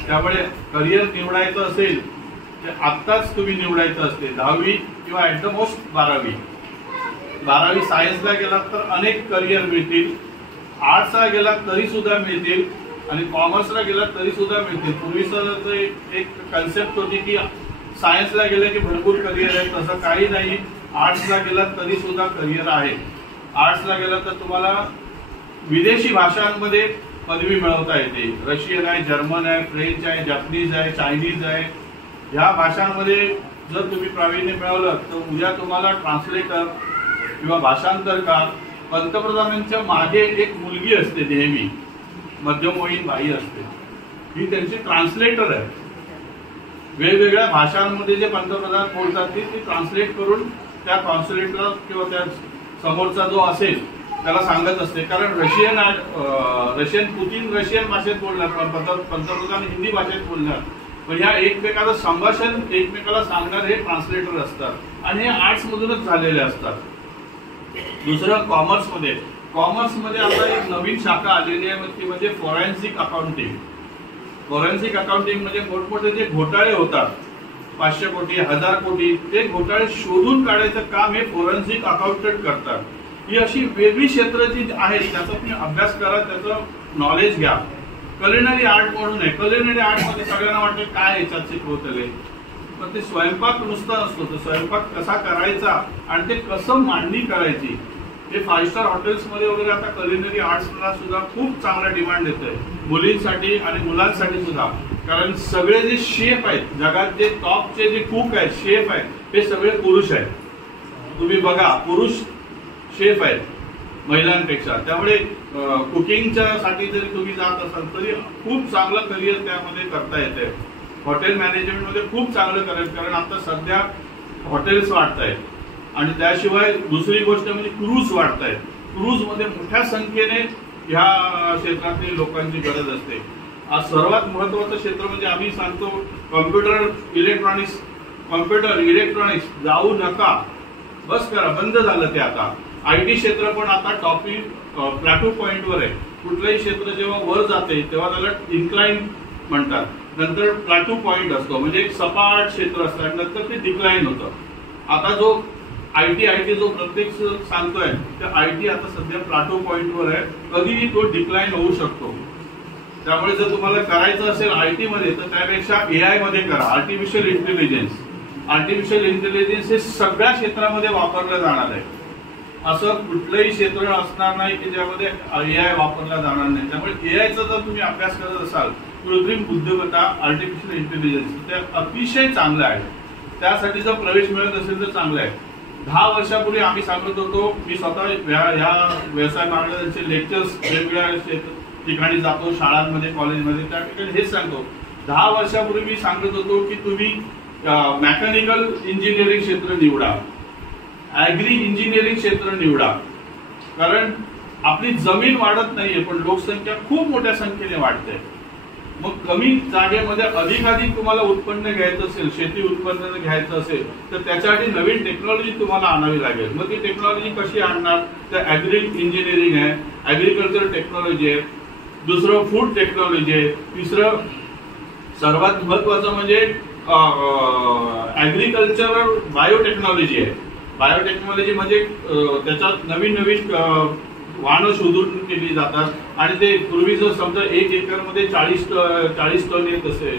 त्यामुळे करिअर निवडायचं असेल तर आत्ताच तुम्ही निवडायचं असते. 10वी किंवा ॲट द मोस्ट 12वी सायन्सला गेलात तर अनेक करिअर मिळतील, आर्ट्सला गेलात तरी सुद्धा मिळतील आणि कॉमर्सला गेलात तरी सुद्धा मिळतील. पूर्वीचं एक कन्सेप्ट होती की सायन्सला गेलं की भरपूर करिअर आहे, तसं काही नाही. आर्ट्सला गेलात तरी सुद्धा करिअर आहे. आर्ट्सला गेलात तर तुम्हाला विदेशी भाषांमध्ये पदवी मिळवता येते. रशियन आहे, जर्मन आहे, फ्रेंच आहे, जपनीज आहे, चायनीज आहे. ह्या भाषांमध्ये जर तुम्ही प्रावीण्य मिळवलं तर उद्या तुम्हाला ट्रान्सलेटर किंवा भाषांतरकार, पंतप्रधानांच्या मागे एक मुलगी असते नेहमी, मध्यमवयीन बाई असते, ही त्यांची ट्रान्सलेटर आहे. वेगवेगळ्या भाषांमध्ये जे पंतप्रधान बोलतात ते ट्रान्सलेट करून त्या ट्रान्सलेटला किंवा त्या समोरचा जो असेल त्याला सांगत असते. कारण रशियन पुतीन रशियन भाषेत बोलणार, पंतप्रधान हिंदी भाषेत बोलणार, पण ह्या एकमेकाचं संभाषण एकमेकाला सांगणार हे ट्रान्सलेटर असतात आणि हे आर्ट्स मधूनच झालेले असतात. दुसरं कॉमर्समध्ये आता एक नवीन शाखा आलेली आहे, ती म्हणजे फॉरेन्सिक अकाउंटिंग. फॉरेन्सिक अकाउंटिंग म्हणजे मोठमोठे जे घोटाळे होतात, 500 कोटी 1000 कोटी, ते घोटाळे शोधून काढायचं काम हे फॉरेन्सिक अकाउंटंट करतात. ही अशी वेगळी क्षेत्र जी आहेत त्याचा तुम्ही अभ्यास करा, त्याचं नॉलेज घ्या. कलिनरी आर्ट म्हणून आहे, कलिनरी आर्ट मध्ये सगळ्यांना वाटतं काय याच्यात शिकवतले, पण ते स्वयंपाक नुसता नसतो, तो स्वयंपाक कसा करायचा आणि ते कसं मांडणी करायची हे 5 स्टार हॉटेल्स मध्ये वगैरे आता कलिनरी आर्ट्सला सुद्धा खूप चांगला डिमांड येतोय, मुलींसाठी आणि मुलांसाठी सुद्धा. कारण सगळे जे शेफ आहेत जगात, जे टॉपचे जे कुक आहेत, शेफ आहेत, हे सगळे पुरुष आहेत. तुम्ही बघा, पुरुष शेफ आहेत महिलांपेक्षा. त्यामुळे कुकिंगच्या साठी जरी तुम्ही जात असाल तरी खूप चांगलं करिअर त्यामध्ये करता येते. हॉटेल मॅनेजमेंट मध्ये खूप चांगलं करेल, कारण आता सध्या हॉटेल्स वाढत आहेत. आणि त्याशिवाय दुसरी गोष्ट म्हणजे क्रूज वाढत आहेत. क्रूज मध्ये मोठ्या संख्येने ह्या क्षेत्रातील लोकांची गरज असते. आज सर्वात महत्वाचं क्षेत्र म्हणजे आम्ही सांगतो कॉम्प्युटर इलेक्ट्रॉनिक्स जाऊ नका, बस करा, बंद झालं ते आता. IT क्षेत्र पण आता प्लॅटू पॉइंटवर आहे. कुठलंही क्षेत्र जेव्हा वर जाते तेव्हा त्याला इन्क्लाइन म्हणतात, नंतर प्लॅटू पॉइंट असतो, म्हणजे एक सपाट क्षेत्र असतं आणि नंतर ते डिक्लाइन होतं. आता जो IT जो प्रत्येक सांगतोय तर IT आता सध्या प्लॅटू पॉइंटवर आहे, कधीही तो डिक्लाइन होऊ शकतो. त्यामुळे जर तुम्हाला करायचं असेल IT मध्ये तर त्यापेक्षा AI मध्ये करा. आर्टिफिशियल इंटेलिजन्स हे सगळ्या क्षेत्रामध्ये वापरलं जाणार आहे. असं कुठलंही क्षेत्र असणार नाही की ज्यामध्ये AI वापरला जाणार नाही. त्यामुळे AIचा जर तुम्ही अभ्यास करत असाल, कृत्रिम बुद्धिमत्ता, आर्टिफिशियल इंटेलिजन्स, ते अतिशय चांगलं आहे. त्यासाठी जर प्रवेश मिळत असेल तर चांगलं आहे. 10 वर्षापूर्वी आम्ही सांगत होतो, मी स्वतः ह्या व्यवसाय मार्गदर्शनाचे लेक्चर्स वेगवेगळ्या ठिकाणी जातो, शाळांमध्ये, कॉलेजमध्ये, त्या ठिकाणी हेच सांगतो. 10 वर्षापूर्वी मी सांगत होतो की तुम्ही मेकॅनिकल इंजिनिअरिंग क्षेत्र निवडा, ऍग्री इंजिनिअरिंग क्षेत्र निवडा. कारण आपली जमीन वाढत नाहीये पण लोकसंख्या खूप मोठ्या संख्येने वाढते. मग कमी जागेमध्ये अधिकाधिक तुम्हाला उत्पन्न घ्यायचं असेल, शेती उत्पन्न घ्यायचं असेल तर त्याच्यासाठी नवीन टेक्नॉलॉजी तुम्हाला आणावी लागेल. मग ती टेक्नॉलॉजी कशी आणणार, तर ऍग्री इंजिनिअरिंग आहे, ऍग्रिकल्चर टेक्नॉलॉजी आहे, दुसरं फूड टेक्नॉलॉजी आहे, तिसरं सर्वात महत्वाचं म्हणजे ऍग्रिकल्चरल बायोटेक्नॉलॉजी आहे. बायोटेक्नॉलॉजी म्हणजे त्याच्यात नवीन वाहनं शोधून केली जातात आणि ते पूर्वी जर समजा 1 एकरमध्ये 40 टन येत असेल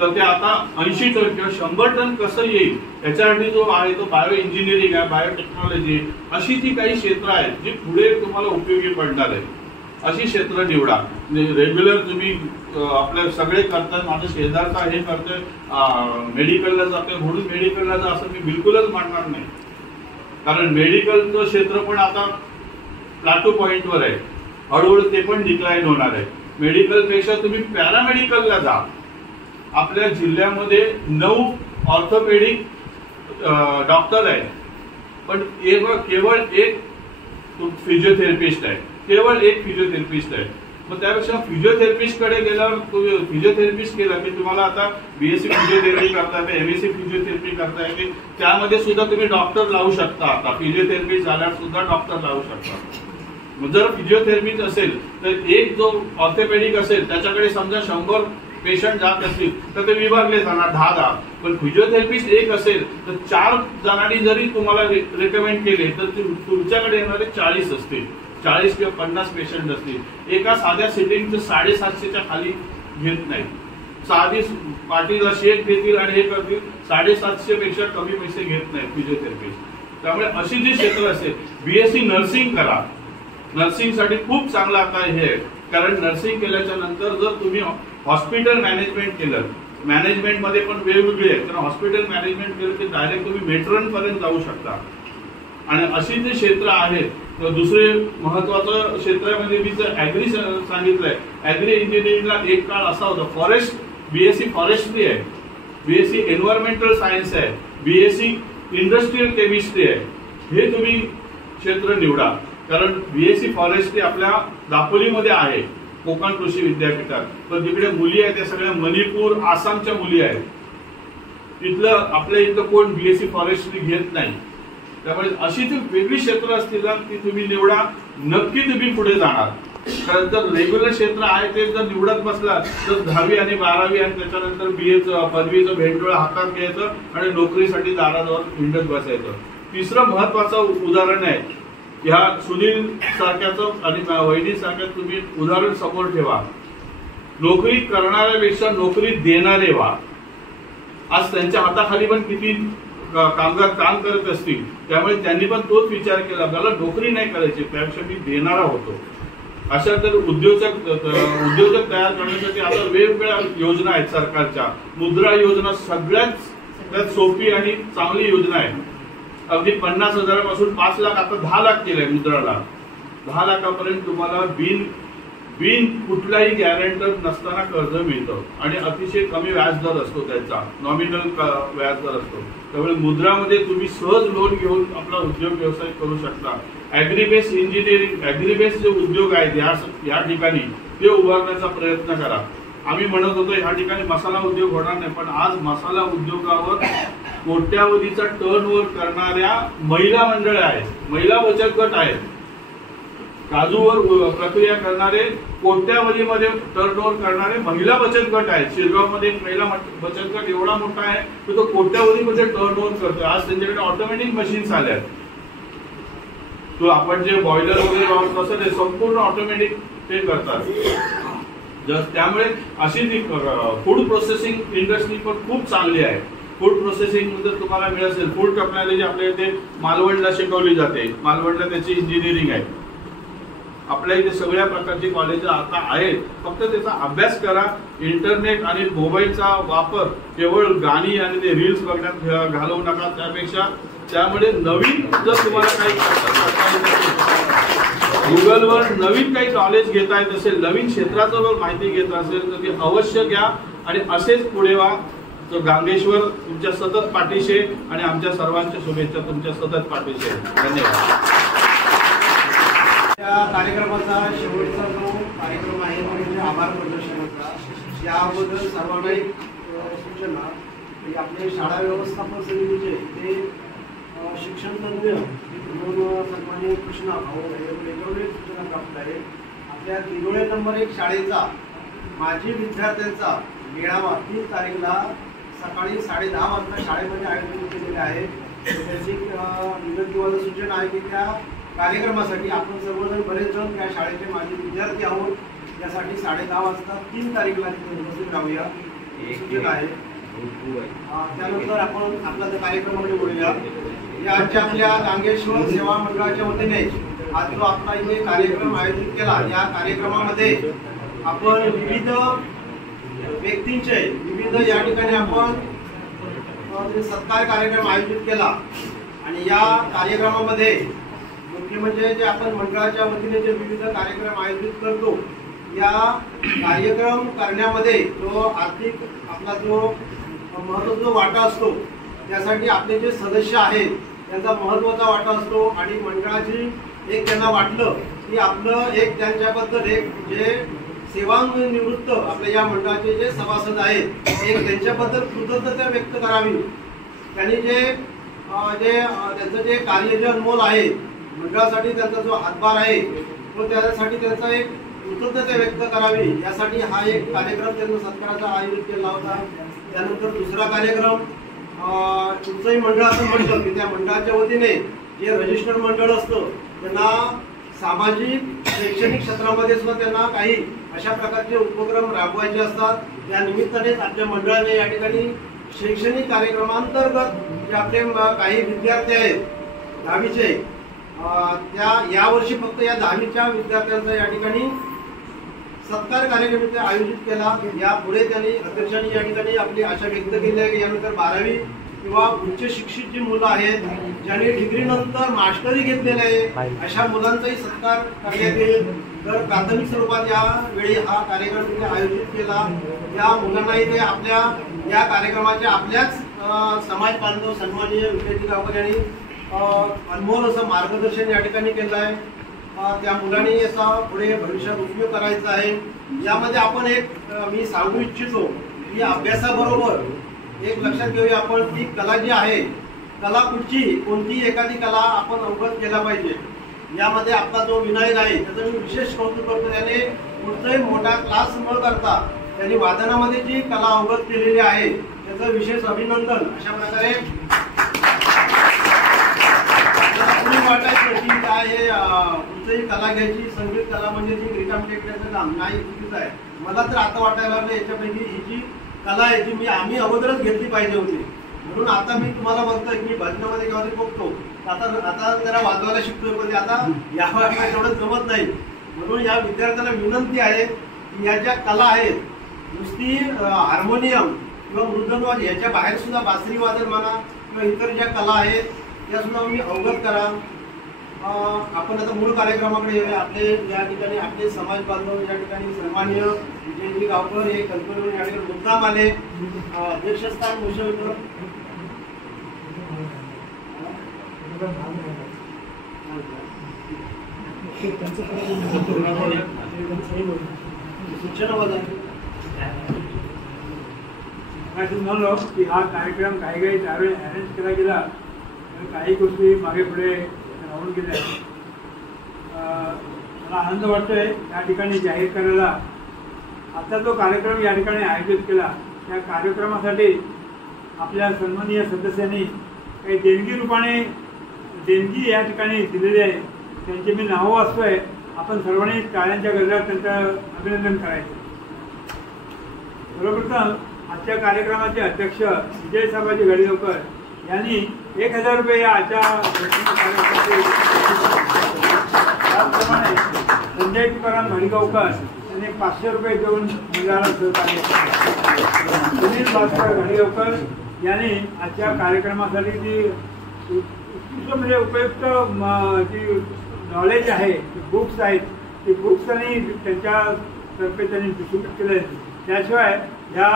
तर ते आता 80 टन किंवा 100 टन कसं येईल याच्यासाठी जो आहे तो बायो इंजिनिअरिंग आहे, बायोटेक्नॉलॉजी, अशी ती काही क्षेत्र आहेत जी पुढे तुम्हाला उपयोगी पडणार आहे. अशी क्षेत्र निवडा. रेग्युलर तुम्ही आपले सगळे करतात, माझं शेजारचा हे करतोय, मेडिकलला जातोय म्हणून मेडिकलला जा असं मी बिलकुलच मानणार नाही. कारण मेडिकलचं क्षेत्र पण आता प्लॅटू पॉइंटवर आहे, हळूहळू ते पण डिक्लाइन होणार आहे. मेडिकल पेक्षा तुम्ही पॅरामेडिकलला जा. आपल्या जिल्ह्यामध्ये 9 ऑर्थोपेडिक डॉक्टर आहेत पण केवळ एक फिजिओथेरपिस्ट आहे, केवळ एक फिजिओथेरपिस्ट आहे. मग त्यापेक्षा फिजिओथेरपिस्ट कडे गेल्यावर फिजिओथेरपिस्ट केला की तुम्हाला आता BSc फिजिओथेरपी करता येते, MSc फिजिओथेरपी करता येते, त्यामध्ये सुद्धा तुम्ही डॉक्टर लावू शकता. आता फिजिओथेरपिस्ट झाल्यावर सुद्धा डॉक्टर लावू शकता. जर फिजिओथेरपीच असेल तर एक जो ऑर्थोपेडिक असेल त्याच्याकडे समजा 100 पेशंट जात असतील तर ते विभागले जाणार 10-10. पण फिजिओथेरपिस्ट एक असेल तर 4 जणांनी जरी तुम्हाला रेकमेंड केले तर तुमच्याकडे येणारे 40 असतील, 40 किंवा 50 पेशंट असतील. एका साध्या सिटिंगचं 750च्या खाली घेत नाही. साधी पार्टीला शेक देतील आणि हे करतील, 750 पेक्षा कमी पैसे घेत नाही फिजिओथेरपिस्ट. त्यामुळे अशी जी क्षेत्र असेल, बीएससी नर्सिंग करा. नर्सिंग साठी खूप चांगला आता हे आहे, कारण नर्सिंग केल्याच्या नंतर जर तुम्ही हॉस्पिटल मॅनेजमेंट केलं, मॅनेजमेंट मध्ये पण वेगवेगळे आहे, कारण हॉस्पिटल मॅनेजमेंट केलं की डायरेक्ट तुम्ही मेट्रन पर्यंत जाऊ शकता. आणि अशी जे क्षेत्र आहेत, दुसरे महत्वाचं क्षेत्रामध्ये मी जर ऍग्री सांगितलंय, ऍग्री इंजिनिअरिंगला एक काळ असा होता, फॉरेस्ट बीएससी फॉरेस्ट्री आहे, बीएससी एन्व्हायरमेंटल सायन्स आहे, बीएससी इंडस्ट्रियल केमिस्ट्री आहे. हे तुम्ही क्षेत्र निवडा, कारण बीएससी फॉरेस्ट्री आपल्या दापोलीमध्ये आहे, कोकण कृषी विद्यापीठात. पण तिकडे मुली आहेत त्या सगळ्या मणिपूर, आसामच्या मुली आहेत. तिथलं आपल्या इथलं कोण बीएससी फॉरेस्ट्री घेत नाही. त्यामुळे अशी ती वेगळी क्षेत्र असतील ना ती तुम्ही निवडा, नक्की तुम्ही पुढे जाणार. कारण जर रेग्युलर क्षेत्र आहे ते जर निवडत बसला तर 10वी आणि 12वी आणि त्याच्यानंतर बीएचं पदवीचं भेंडोळ हातात घ्यायचं आणि नोकरीसाठी दारादार हिंडत बसायचं. तिसरं महत्वाचं उदाहरण आहे, ह्या सुनील सारख्याचं आणि वैदिक सारख्या तुम्ही उदाहरण समोर ठेवा. नोकरी करणाऱ्यापेक्षा नोकरी देणारे व्हा. आज त्यांच्या हाताखाली पण किती कामगार काम करत असतील, त्यामुळे त्यांनी पण तोच विचार केला, मला नोकरी नाही करायची, त्यापेक्षा मी देणारा होतो. अशा तर उद्योजक तयार करण्यासाठी आता वेगवेगळ्या योजना आहेत सरकारच्या. मुद्रा योजना सगळ्यात सोपी आणि चांगली योजना आहे. अगदी 50,000पासून 5 लाख, आता 10 लाख केलंय मुद्राला. 10 लाखापर्यंत तुम्हाला बिन कुठलाही गॅरंटर नसताना कर्ज मिळतं आणि अतिशय कमी व्याजदर असतो, त्याचा नॉमिनल व्याजदर असतो. त्यामुळे मुद्रामध्ये तुम्ही सहज लोन घेऊन आपला उद्योग व्यवसाय करू शकता. ऍग्रीबेस इंजिनिअरिंग, ऍग्रीबेस जे उद्योग आहेत या ठिकाणी ते उभारण्याचा प्रयत्न करा. आम्ही म्हणत होतो या ठिकाणी मसाला उद्योग होणार नाही, पण आज मसाला उद्योगावर कोट्यावधीचा टर्नओव्हर करणाऱ्या महिला मंडळ आहेत, महिला बचत गट आहेत. काजूवर प्रक्रिया करणारे कोट्यावधीमध्ये टर्नओव्हर करणारे महिला बचत गट आहेत. शिरगावमध्ये एक महिला बचत गट एवढा मोठा आहे की तो कोट्यावधीमध्ये टर्नओव्हर करतोय. आज त्यांच्याकडे ऑटोमॅटिक मशीन्स आल्या आहेत. तो आपण जे बॉयलर वगैरे वापरतो असं ते संपूर्ण ऑटोमॅटिक ते करतात. त्यामुळे अशी ती फूड प्रोसेसिंग इंडस्ट्री पण खूप चांगली आहे. फूड प्रोसेसिंग मध्ये तुम्हाला मिळत असेल, फूड टेक्नॉलॉजी आपल्या इथे मालवणला शिकवली जाते. मालवणला त्याची इंजिनिअरिंग आहे. आपल्या इथे सगळ्या प्रकारची कॉलेज आता आहेत. फक्त त्याचा अभ्यास करा. इंटरनेट आणि मोबाईलचा वापर केवळ गाणी आणि ते रील्स बघण्यात घालवू नका. त्यामुळे नवीन जर तुम्हाला काही गुगलवर नवीन काही नॉलेज घेता येत असेल, नवीन क्षेत्राचं जर माहिती घेत असेल तर ती अवश्य घ्या आणि असेच पुढे व्हा. तर गांगेश्वर तुमच्या सतत पाठीशी आणि आमच्या सर्वांच्या शुभेच्छा तुमच्या सतत पाठीशी. धन्यवाद. या कार्यक्रमाचा शेवटचा जो कार्यक्रम आहे म्हणजे आभार प्रदर्शनाचा, याबद्दल सर्वांना एक सूचना, आपले शाळा व्यवस्थापन समितीचे ते शिक्षण तज्ञ म्हणून सन्माननीय कृष्णा भाऊ याच्याकडे सूचना प्राप्त आहे. आपल्या तिरोळे नंबर 1 शाळेचा माजी विद्यार्थ्यांचा मेळावा 30 तारीखला सकाळी 10:30 वाजता शाळेमध्ये आयोजित केलेले आहे. त्याची विनंती व सूचना आहे की त्या कार्यक्रमासाठी आपण सर्वजण बरेच जण त्या शाळेचे माजी विद्यार्थी आहोत. यासाठी 10:30 वाजता 3 तारीखला तिथे उपस्थित राहूया सूचना आहे. त्यानंतर आपण आपला कार्यक्रमामध्ये बोलूया. या आजच्या आपल्या गांगेश्वर सेवा मंडळाच्या वतीने आज जो आपला इथे कार्यक्रम आयोजित केला, या कार्यक्रमामध्ये आपण विविध व्यक्तींचे विविध या ठिकाणी आपण सत्कार कार्यक्रम आयोजित केला. आणि या कार्यक्रमामध्ये मुख्य म्हणजे जे आपण मंडळाच्या वतीने जे विविध कार्यक्रम आयोजित करतो, या कार्यक्रम करण्यामध्ये जो आर्थिक आपला जो महत्त्वाचा वाटा असतो, त्यासाठी आपले जे सदस्य आहेत त्यांचा महत्त्वाचा वाटा असतो. आणि मंडळाची एक त्यांना वाटलं की आपलं एक त्यांच्याबद्दल एक जे सेवानिवृत्त आपल्या या मंडळाचे जे सभासद आहेत एक त्यांच्याबद्दल कृतज्ञता व्यक्त करावी. त्यांनी त्यांचं जे कार्य जे अनमोल आहे, मंडळासाठी त्यांचा जो हातभार आहे तो त्यासाठी त्यांचा एक कृतज्ञता व्यक्त करावी यासाठी हा एक कार्यक्रम त्यांनी सत्काराचा आयोजित केला होता. त्यानंतर दुसरा कार्यक्रम कुठचंही मंडळ असं म्हटलं की त्या मंडळाच्या वतीने जे रजिस्टर्ड मंडळ असतं त्यांना सामाजिक शैक्षणिक क्षेत्रामध्ये सुद्धा त्यांना काही अशा प्रकारचे उपक्रम राबवायचे असतात. त्या निमित्तानेच आपल्या मंडळाने या ठिकाणी शैक्षणिक कार्यक्रमांतर्गत जे आपले काही विद्यार्थी आहेत 10वीचे त्या यावर्षी फक्त या 10वीच्या विद्यार्थ्यांचा या ठिकाणी सत्कार कार्यक्रम आयोजित केला. यापुढे त्यांनी अध्यक्षांनी या ठिकाणी आपली आशा व्यक्त केली आहे की यानंतर 12वी किंवा उच्च शिक्षित जी मुलं आहेत ज्यांनी डिग्री नंतर मास्टरी घेतलेले आहे अशा मुलांचाही सत्कार करण्यात येईल. तर प्राथमिक स्वरूपात यावेळी हा कार्यक्रम तिथे आयोजित केला. या मुलांनाही ते आपल्या या कार्यक्रमाच्या आपल्याच समाज बांधव सन्माननीय विजयजी गावकर यांनी अनमोल असं मार्गदर्शन या ठिकाणी केलं आहे. त्या मुलांनी याचा पुढे भविष्यात उपयोग करायचा आहे. यामध्ये आपण एक मी सांगू इच्छितो की अभ्यासाबरोबर एक लक्षात घेऊया आपण ती कला जी आहे कला कोणती एखादी कला आपण अवगत केला पाहिजे. यामध्ये आपला जो विनायक आहे त्याचं मी विशेष कौतुक करतो. त्याने कुठचाही मोठा क्लास न करता त्यांनी वादनामध्ये जी कला अवगत केलेली आहे त्याचं विशेष अभिनंदन. अशा प्रकारे वाटायचं की काय हे कुठचंही कला घ्यायची संगीत कला म्हणजे ती रिकाम टेकण्याचं काम नाही, चुकीचं आहे. मला तर आता वाटायला लागलं याच्यापैकी ही जी कला आहे ती आम्ही अगोदरच घेतली पाहिजे होती. म्हणून आता मी तुम्हाला बघतोय की भजनामध्ये केव्हा ते बघतो आता जरा वाजवायला शिकतोय पण आता या वेळेला तेवढं जमत नाही. म्हणून या विद्यार्थ्यांना विनंती आहे की या ज्या कला आहेत नुसती हार्मोनियम किंवा मृदंगवाद याच्या बाहेर सुद्धा बासरी वादन म्हणा किंवा इतर ज्या कला आहेत त्या सुद्धा मी अवगत करा. आपण आता मूळ कार्यक्रमाकडे येऊया. आपले या ठिकाणी आपले समाज बांधव या ठिकाणी सन्माननीय विजयजी गावकर हे कल्पनेवर या ठिकाणी मुद्दाम आले. अध्यक्षस्थान भूषवलं सूचना म्हणलो की हा कार्यक्रम काही त्यावेळी अरेंज केला गेला काही गोष्टी मागे पुढे राहून गेल्या. मला आनंद वाटतोय या ठिकाणी जाहीर करायला. आता जो कार्यक्रम या ठिकाणी आयोजित केला त्या कार्यक्रमासाठी आपल्या सन्माननीय सदस्यांनी काही देणगी या ठिकाणी दिलेली आहे. त्यांची मी नावं वाचतोय. आपण सर्वांनी टाळ्यांच्या गजरात त्यांचं अभिनंदन करायचं. सर्वप्रथम आजच्या कार्यक्रमाचे अध्यक्ष विजय साहेबाजी घडीलकर यांनी 1000 रुपये या आजच्या त्याचप्रमाणे संजय तुकाराम घडीगावकर यांनी 500 रुपये देऊन मंडळाला सहकार्य केले. सुनील भास्कर घडीगावकर यांनी आजच्या कार्यक्रमासाठी जी उत्कृष्ट म्हणजे उपयुक्त जी नॉलेज आहे बुक्स आहेत ती बुक्स त्यांनी त्यांच्यातर्फे त्यांनी डिस्ट्रीब्यूट केले. त्याशिवाय या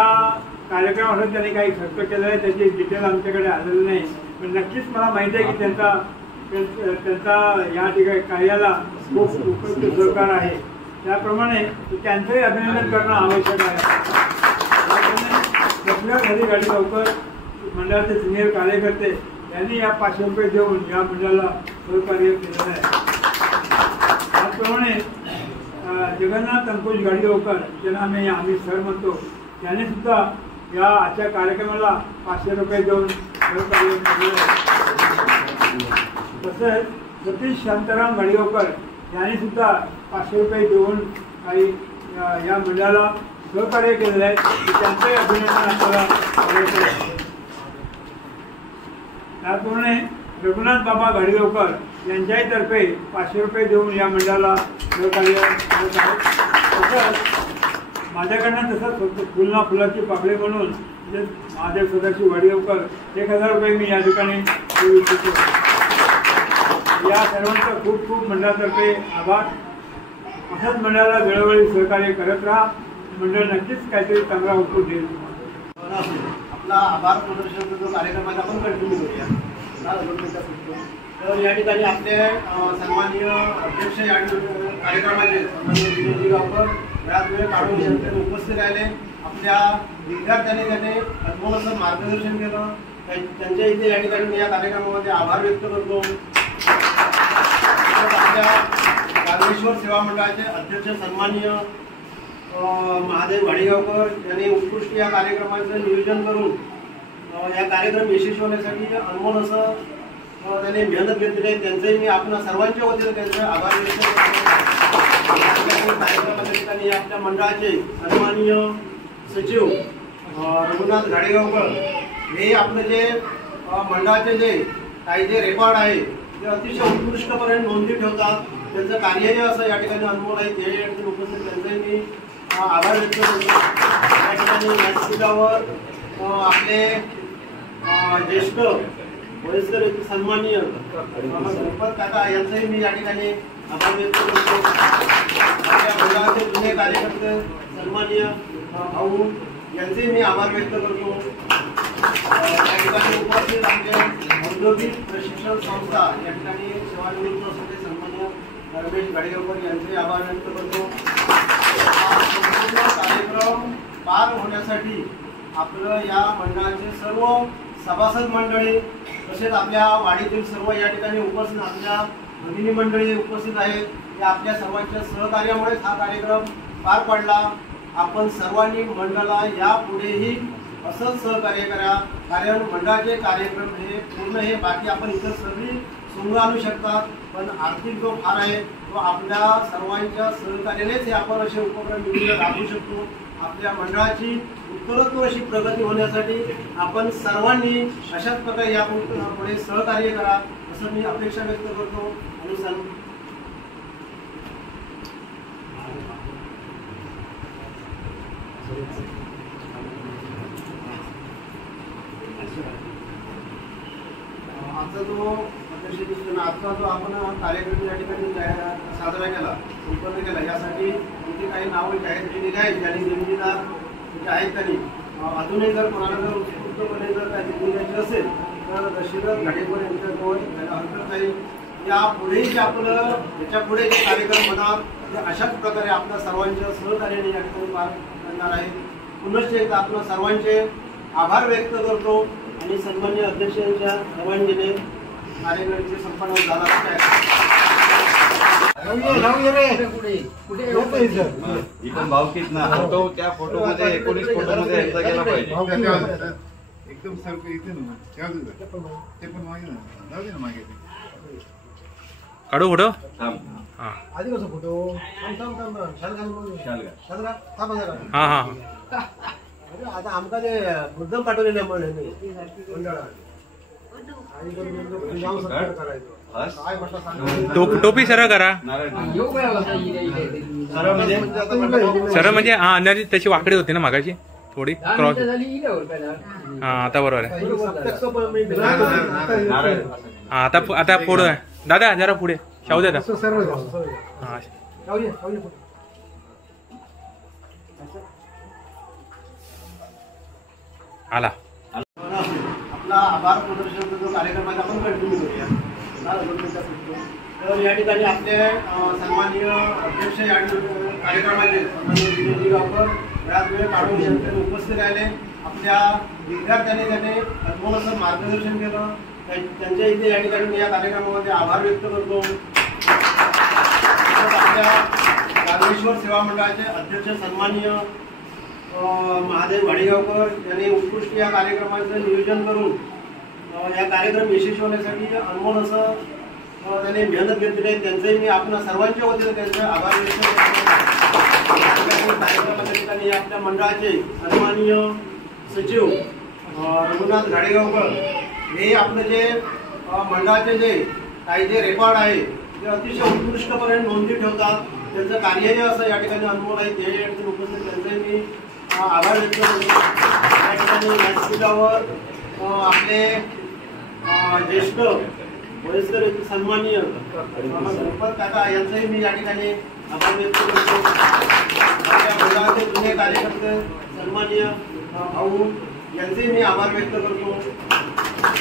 कार्यक्रमासाठी त्यांनी काही खर्च केलेला आहे त्याची डिटेल आमच्याकडे आलेली नाही. पण नक्कीच मला माहिती आहे की त्यांचा या ठिकाणी कार्याला खूप उपयुक्त सहकार आहे. त्याप्रमाणे त्यांचंही अभिनंदन करणं आवश्यक आहे. आपल्या घरी गाडी लवकर मंडळाचे सिनियर कार्यकर्ते यांनी या 500 रुपये देऊन या मंडळाला सहकार्य केलेलं आहे. त्याचप्रमाणे जगन्नाथ अंकुश गाडीगावकर ज्यांना आम्ही सर म्हणतो त्यांनी सुद्धा या आजच्या कार्यक्रमाला 500 रुपये देऊन सहकार्य केलेलं आहे. तसेच सतीश शांताराम गाडीगावकर यांनी सुद्धा 500 रुपये देऊन काही या मंडळाला सहकार्य केलेलं आहे. त्यांचंही अभिनंदन आपल्याला करायचं आहे. त्याचप्रमाणे रघुनाथ बाबा गाडीगावकर यांच्याही तर्फे 500 रुपये देऊन या मंडळाला सहकार्य करत आहेत. तसंच माझ्याकडनं तसंच फुलाची पाकळी म्हणून महादेव सदाशिव गाडीगावकर 1000 रुपये मी या ठिकाणी देऊ इच्छितो. या सर्वांचा खूप खूप मंडळातर्फे आभार. असंच मंडळाला वेळोवेळी सहकार्य करत राहा. मंडळ नक्कीच काहीतरी चांगला आउटपुट देईल. आपला आभार प्रदर्शनाचा जो कार्यक्रम आहे आपण कंटिन्यू करूया. तर या ठिकाणी आपले सन्माननीय अध्यक्ष या कार्यक्रमाचे सन्माननीय विजयजी गावकर बऱ्याच वेळ काढून यांच्याकडे उपस्थित राहिले. आपल्या विद्यार्थ्यांनी त्याने अनमोल असं मार्गदर्शन केलं. त्यांच्या इथे या ठिकाणी मी या कार्यक्रमामध्ये आभार व्यक्त करतो. आपल्या ज्ञानेश्वर सेवा मंडळाचे अध्यक्ष सन्माननीय महादेव वाडेगावकर यांनी उत्कृष्ट या कार्यक्रमाचं नियोजन करून या कार्यक्रम यशस्वी होण्यासाठी अनमोल असं त्यांनी मेहनत घेतलेली आहे. त्यांचंही मी आपल्या सर्वांच्या वतीने त्यांचे आभार व्यक्त करतो. कार्यक्रमाच्या ठिकाणी आपल्या मंडळाचे सन्माननीय सचिव रघुनाथ गाडेगावकर हे आपलं जे मंडळाचे जे काही जे रेकॉर्ड आहे ते अतिशय उत्कृष्टपणे नोंदी ठेवतात. त्यांचं कार्यही असं या ठिकाणी अनमोल आहे. ते या ठिकाणी उपस्थित त्यांचंही मी आभार व्यक्त करतो. या ठिकाणी व्यासपीठावर आपले ज्येष्ठ वयस्कर सन्माननीय गणपत काका यांचंही मी या ठिकाणी आभार व्यक्त करतो. आपल्या मंडळाचे जुने कार्यकर्ते सन्माननीय भाऊ यांचेही मी आभार व्यक्त करतो. या ठिकाणी उपस्थित आमचे औद्योगिक प्रशिक्षण संस्था या ठिकाणी सेवानिवृत्त असलेले सन्माननीय रमेश गाडेगावकर यांचे आभार व्यक्त करतो. कार्यक्रम पार होण्यासाठी आपलं या मंडळाचे सर्व सभासद मंडळी तसेच आपल्या वाडीतील सर्व या ठिकाणी उपस्थित आपल्या भगिनी मंडळी उपस्थित आहेत. या आपल्या सर्वांच्या सहकार्यामुळेच हा कार्यक्रम पार पडला. आपण सर्वांनी मंडळाला यापुढेही असंच सहकार्य करा, कारण मंडळाचे कार्यक्रम हे पूर्ण हे बाकी आपण इतर सगळी सोंग आणू शकतात, पण आर्थिक जो भार आहे तो आपल्या सर्वांच्या सहकार्यानेच हे आपण असे उपक्रम मिळून राबवू शकतो. आपल्या मंडळाची उत्तरोत्तर अशी प्रगती होण्यासाठी आपण सर्वांनी अशाच प्रकारे यापुढे सहकार्य करा असं मी अपेक्षा व्यक्त करतो. आणि आजचा जो अध्यक्ष दिसतो ना, आजचा जो आपण कार्यक्रम या ठिकाणी साजरा केला संपन्न केला यासाठी तुमची काही नावं जाहीर केलेली आहेत. ज्यांनी देणगीदार जे आहेत त्यांनी अजूनही जर कोणाला जर उत्स्फूर्तपणे जर काही देणगी द्यायची असेल तर दशरथ घाडेकर यांच्याजवळ हरकत नाही. यापुढेही जे आपलं याच्यापुढे जे कार्यक्रम होणार ते अशाच प्रकारे आपल्या सर्वांच्या सहकार्याने या ठिकाणी पार करणार आहे. पुनश्च एकदा आपल्या सर्वांचे आभार व्यक्त करतो आणि सन्माननीय अध्यक्षांच्या परवानगीने कार्यक्रमाचे संपन्न झाला आहे. इकडून भावकीत ना फोटो त्या फोटोमध्ये 19 फोटोमध्ये एकदा गेला पाहिजे. एकदम सारखं इथे ना ते पण मागे ना जाऊ दे ना मागे काढू फोटो. आधी कसं फोटो हां हां आता आमका ते मुद्दाम पाठवलेले टोपी सरळ करा. सरळ म्हणजे हा अंदाजे तशी वाकडी होती ना मागाची थोडी क्रॉस. हा आता बरोबर आहे. हा आता पुढे दादा जरा पुढे शाहू दादा. हा आला. आपला आभार प्रदर्शनाचा जो कार्यक्रम आहे आपण कंटिन्यू करूया. तर या ठिकाणी आपले सन्माननीय अध्यक्ष या कार्यक्रमाचे सन्माननीय गावकर बराच वेळ काढून यांच्याकडे उपस्थित राहिले. आपल्या विद्यार्थ्यांनी त्याने अनमोल असं मार्गदर्शन केलं. त्यांच्या इथे या ठिकाणी मी या कार्यक्रमामध्ये आभार व्यक्त करतो. आपल्या ज्ञानेश्वर सेवा मंडळाचे अध्यक्ष सन्माननीय महादेव वाडेगावकर यांनी उत्कृष्ट या कार्यक्रमाचं नियोजन करून या कार्यक्रम यशस्वी होण्यासाठी अनमोल असं त्यांनी मेहनत घेतलेली आहे. त्यांचंही मी आपल्या सर्वांच्या वतीने त्यांचे आभार व्यक्त करतो. कार्यक्रमाच्या ठिकाणी आपल्या मंडळाचे सन्माननीय सचिव रघुनाथ गाडेगावकर हे आपलं जे मंडळाचे जे काही जे रेकॉर्ड आहे ते अतिशय उत्कृष्टपणे नोंदी ठेवतात. त्यांचं कार्यही असं या ठिकाणी अनमोल आहे. ते या ठिकाणी उपस्थित त्यांचंही मी आभार व्यक्त करतो. या ठिकाणी व्यासपीठावर आपले ज्येष्ठ वयस्कर सन्माननीय गणपत काका यांचंही मी या ठिकाणी आभार व्यक्त करतो. आपल्या मंडळाचे जुने कार्यकर्ते सन्माननीय भाऊ यांचेही मी आभार व्यक्त करतो.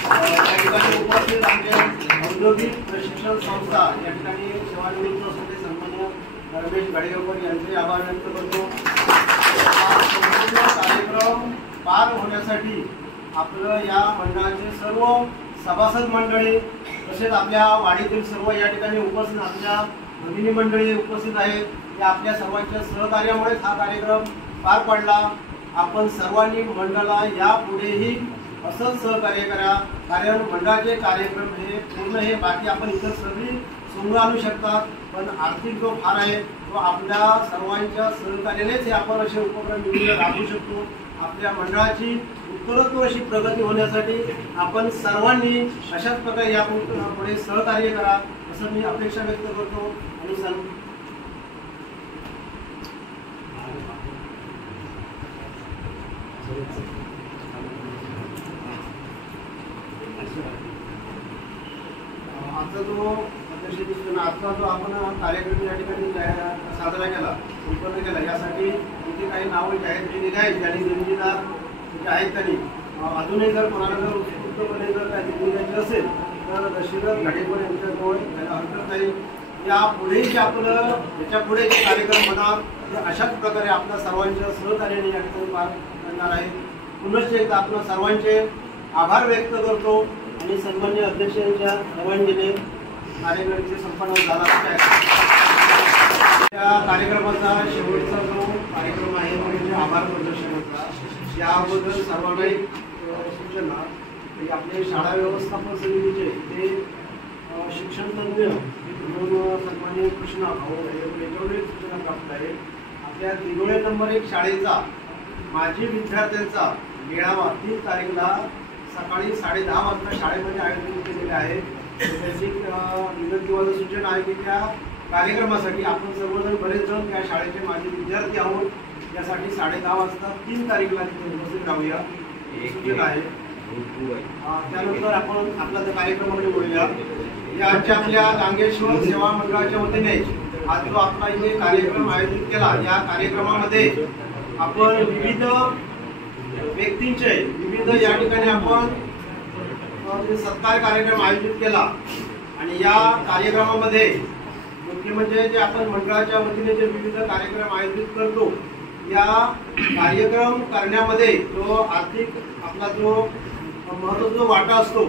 या ठिकाणी उपस्थित आमचे औद्योगिक प्रशिक्षण संस्था या ठिकाणी सेवानिवृत्त असलेले सन्माननीय रमेश गाडेगावकर यांचे आभार व्यक्त करतो. कार्यक्रम पार होण्यासाठी आपलं या मंडळाचे सर्व सभासद मंडळी तसेच आपल्या वाडीतील सर्व या ठिकाणी उपस्थित आपल्या भगिनी मंडळी उपस्थित आहेत. या आपल्या सर्वांच्या सहकार्यामुळेच हा कार्यक्रम पार पडला. आपण सर्वांनी मंडळाला यापुढेही असंच सहकार्य करा, कारण मंडळाचे कार्यक्रम हे पूर्ण हे बाकी आपण इतर सगळी सोडून आणू शकतात, पण आर्थिक जो भार आहे तो आपल्या सर्वांच्या सहकार्यानेच हे आपण असे उपक्रम मिळून राबवू शकतो. आपल्या मंडळाची उत्तरोत्तर अशी प्रगती होण्यासाठी आपण सर्वांनी अशाच प्रकारे यापुढे सहकार्य करा असं मी अपेक्षा व्यक्त करतो. आणि आजचा जो अध्यक्ष दिसतो ना, आजचा जो आपण कार्यक्रम या ठिकाणी साजरा केला, संपन्न केला, यासाठी इथे काही नावं जाहीर केलेली आहेत. ज्यांनी देणगीदार जे आहेत त्यांनी अजूनही जर कोणाला जर उत्स्फूर्तपणे जर काही देणगी द्यायची असेल तर दशरथ घाडेकर यांच्याजवळ हरकत नाही. यापुढे जे आपलं याच्यापुढे जे कार्यक्रम होणार ते अशाच प्रकारे आपल्या सर्वांच्या सहकार्याने या ठिकाणी पार करणार आहे. पुनश्च एकदा आपल्या सर्वांचे आभार व्यक्त करतो आणि सन्मान्य अध्यक्षांच्या परवानगीने कार्यक्रमाचे संपन्न झाला आहे. या कार्यक्रमाचा शेवटचा जो कार्यक्रम आहे म्हणजे आभार प्रदर्शनाचा, याबद्दल सर्वांना एक सूचना की आपले शाळा व्यवस्थापन समितीचे ते शिक्षण तज्ञ म्हणून सन्मान्य कृष्णा भाऊ याच्यावर सूचना प्राप्त आहे. आपल्या दिगोळे नंबर 1 शाळेचा माजी विद्यार्थ्यांचा मेळावा 3 तारीखला सकाळी 10:30 वाजता शाळेमध्ये आयोजित केलेले आहे. त्याची विनंती व सूचना आहे की त्या कार्यक्रमासाठी आपण सर्वजण बरेच जण त्या शाळेचे माजी विद्यार्थी आहोत. यासाठी 10:30 वाजता 3 तारीखला तिथे उपस्थित राहूया सूचना आहे. त्यानंतर आपण आपला त्या कार्यक्रमामध्ये बोलूया. या आजच्या आपल्या गांगेश्वर सेवा मंडळाच्या वतीने आज जो आपला इथे कार्यक्रम आयोजित केला, या कार्यक्रमामध्ये आपण विविध व्यक्तींचे विविध या ठिकाणी आपण सत्कार कार्यक्रम आयोजित केला. आणि या कार्यक्रमामध्ये मुख्य म्हणजे जे आपण मंडळाच्या वतीने जे विविध कार्यक्रम आयोजित करतो, या कार्यक्रम करण्यामध्ये जो आर्थिक आपला जो महत्त्वाचा वाटा असतो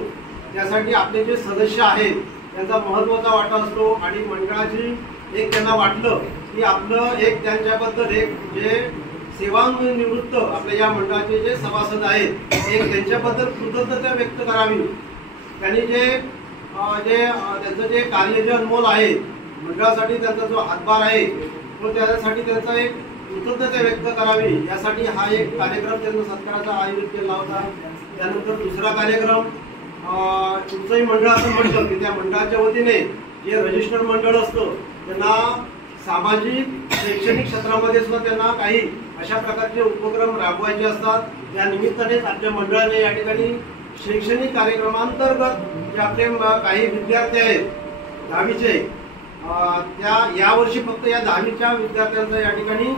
त्यासाठी आपले जे सदस्य आहेत त्यांचा महत्त्वाचा वाटा असतो. आणि मंडळाची एक त्यांना वाटलं की आपलं एक त्यांच्याबद्दल एक जे सेवानिवृत्त आपल्या या मंडळाचे जे सभासद आहेत एक त्यांच्याबद्दल कृतज्ञता व्यक्त करावी. त्यांनी जे त्यांचं जे कार्य जे अनमोल आहे मंडळासाठी त्यांचा जो हातभार आहे तो त्यासाठी त्यांचा एक कृतज्ञता व्यक्त करावी यासाठी हा एक कार्यक्रम त्यांना सत्काराचा आयोजित केला होता. त्यानंतर दुसरा कार्यक्रम तुमचंही मंडळ असं म्हणतं की त्या मंडळाच्या वतीने जे रजिस्टर्ड मंडळ असतं त्यांना सामाजिक शैक्षणिक क्षेत्रामध्ये सुद्धा त्यांना काही अशा प्रकारचे उपक्रम राबवायचे असतात. त्या निमित्तानेच आपल्या मंडळाने या ठिकाणी शैक्षणिक कार्यक्रमांतर्गत जे आपले काही विद्यार्थी आहेत 10वीचे त्या यावर्षी फक्त या 10वीच्या विद्यार्थ्यांचा या ठिकाणी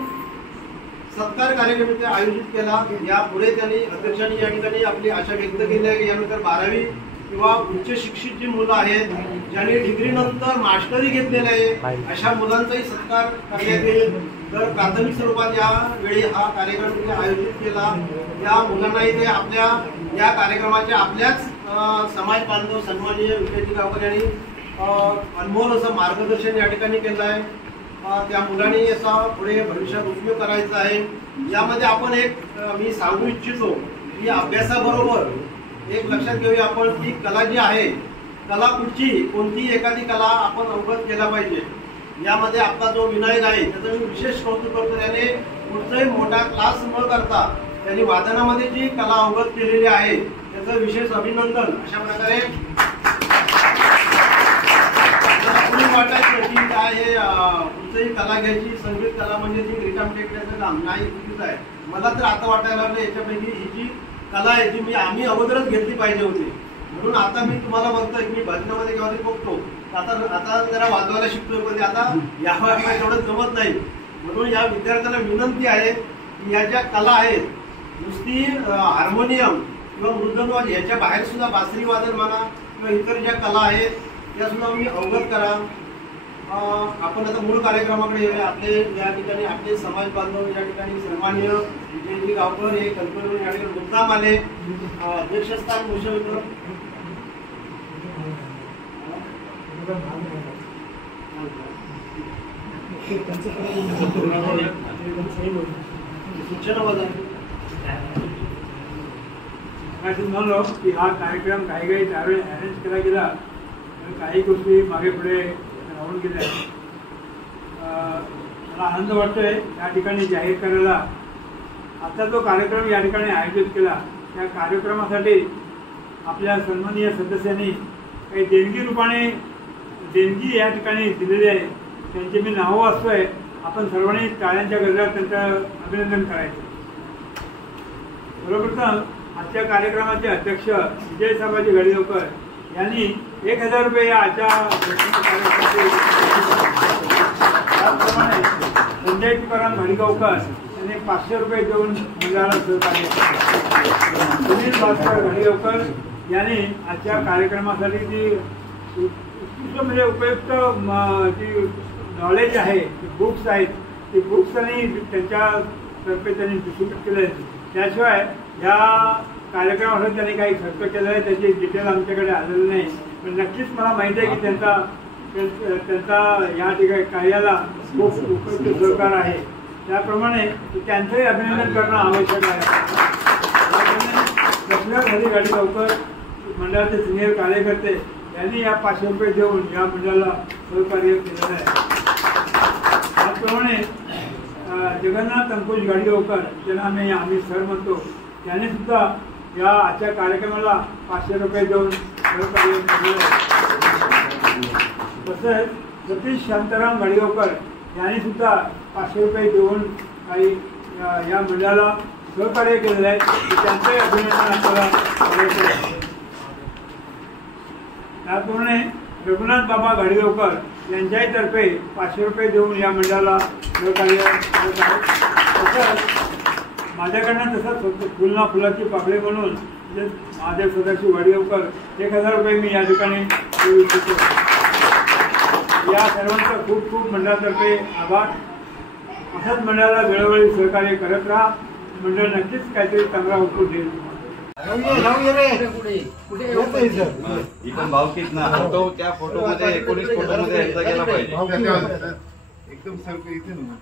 सत्कार कार्यक्रम आयोजित केला. यापुढे त्यांनी अध्यक्षांनी या ठिकाणी आपली आशा व्यक्त केली आहे की यानंतर 12वी किंवा उच्च शिक्षित जी मुलं आहेत ज्यांनी डिग्री नंतर मास्टरी घेतलेली आहे अशा मुलांचाही सत्कार करण्यात येईल. तर प्राथमिक स्वरूपात यावेळी हा कार्यक्रम आयोजित केला. या मुलांनाही ते आपल्या या कार्यक्रमाच्या आपल्याच समाज बांधव सन्माननीय विजयजी गावकर यांनी अनमोल असं मार्गदर्शन या ठिकाणी केलं आहे. त्या मुलांनी याचा पुढे भविष्यात उपयोग करायचा आहे. यामध्ये आपण एक मी सांगू इच्छितो की अभ्यासाबरोबर एक लक्षात घेऊया आपण की कला जी आहे कला कुठची कोणतीही एखादी कला आपण अवगत केला पाहिजे. यामध्ये आपला जो विनायक आहे त्याचं मी विशेष कौतुक करतो. त्याने कुठचाही मोठा क्लास न करता त्यांनी वादनामध्ये जी कला अवगत केलेली आहे त्याचं विशेष अभिनंदन. अशा प्रकारे वाटायचं की काय हे कुठचंही कला घ्यायची संगीत कला म्हणजे ती रिकाम टेकण्याचं काम नाही, चुकीचं आहे. मला तर आता वाटायला लागलं याच्यापैकी ही जी कला आहे ती आम्ही अगोदरच घेतली पाहिजे होती. म्हणून आता मी तुम्हाला बघतोय मी भजनामध्ये केव्हा तरी बघतो आता जरा वाजवायला शिकतोय पण आता या वयाला एवढं जमत नाही. म्हणून या विद्यार्थ्यांना विनंती आहे की या ज्या कला आहेत नुसती हार्मोनियम किंवा मृदंग याच्या बाहेर सुद्धा बासरी वादन म्हणा किंवा इतर ज्या कला आहेत त्या सुद्धा मी अवगत करा. आपण आता मूळ कार्यक्रमाकडे येऊया. आपले या ठिकाणी आपले समाज बांधव या ठिकाणी सन्माननीय विजयजी गावकर हे कल्पना या ठिकाणी मुद्दाम आले अध्यक्षस्थान भूषवलं. म्हणलो की हा कार्यक्रम काही त्यावेळी अरेंज केला गेला तर काही गोष्टी मागे पुढे राहून गेल्या. मला आनंद वाटतोय या ठिकाणी जाहीर करायला. आता जो कार्यक्रम या ठिकाणी आयोजित केला त्या कार्यक्रमासाठी आपल्या सन्माननीय सदस्यांनी काही देणगी रूपाने देणगी या ठिकाणी दिलेली आहे. त्यांची मी नावं वाचतोय. आपण सर्वांनी टाळ्यांच्या गजरात त्यांचं अभिनंदन करायचं. सर्वप्रथम आजच्या कार्यक्रमाचे अध्यक्ष विजय साबाजी घडीलकर यांनी 1000 रुपये या आजच्या कार्यक्रमासाठी. त्याचप्रमाणे संजय तुकाराम घडीगावकर यांनी 500 रुपये देऊन मंडळाला सहकार्य केले. सुनील भास्कर घडीगावकर यांनी आजच्या कार्यक्रमासाठी जी उत्कृष्ट म्हणजे उपयुक्त जी नॉलेज आहे जी बुक्स आहेत ती बुक्स त्यांनी त्यांच्यातर्फे त्यांनी डिस्ट्रीब्यूट केले. त्याशिवाय या कार्यक्रमासाठी त्यांनी काही खर्च केलेला आहे त्याची डिटेल आमच्याकडे आलेली नाही. पण नक्कीच मला माहिती आहे की त्यांचा या ठिकाणी कार्याला खूप उपयुक्त सहकार आहे. त्याप्रमाणे त्यांचंही अभिनंदन करणं आवश्यक आहे. घडी लवकर मंडळाचे सिनियर कार्यकर्ते यांनी या 500 रुपये देऊन या मंडळाला सहकार्य केलेलं आहे. त्याचप्रमाणे जगन्नाथ अंकुश गाडीगावकर ज्यांना आम्ही सर म्हणतो त्यांनी सुद्धा या आजच्या कार्यक्रमाला 500 रुपये देऊन सहकार्य केलेलं आहे. तसेच सतीश शांताराम गाडीगावकर यांनी सुद्धा 500 रुपये देऊन काही या मंडळाला सहकार्य केलेलं आहे. त्यांचंही अभिनंदन आपल्याला करायचं आहे. त्याचप्रमाणे रघुनाथ बाबा घडीगावकर यांच्याही तर्फे 500 रुपये देऊन या मंडळाला सहकार्य करत आहेत. तसंच माझ्याकडनं तसंच फुलना फुलाची पाकळी म्हणून म्हणजे महादेव सदाशिव घडीगावकर 1000 रुपये मी या ठिकाणी देऊ इच्छितो. या सर्वांचा खूप खूप मंडळातर्फे आभार. असंच मंडळाला वेळोवेळी सहकार्य करत राहा. मंडळ नक्कीच काहीतरी चांगला आउटपुट देईल. इकडून भावकीत ना फोटो त्या फोटोमध्ये 19 फोटोमध्ये यांचा गेला पाहिजे. एकदम सरकं इथे ना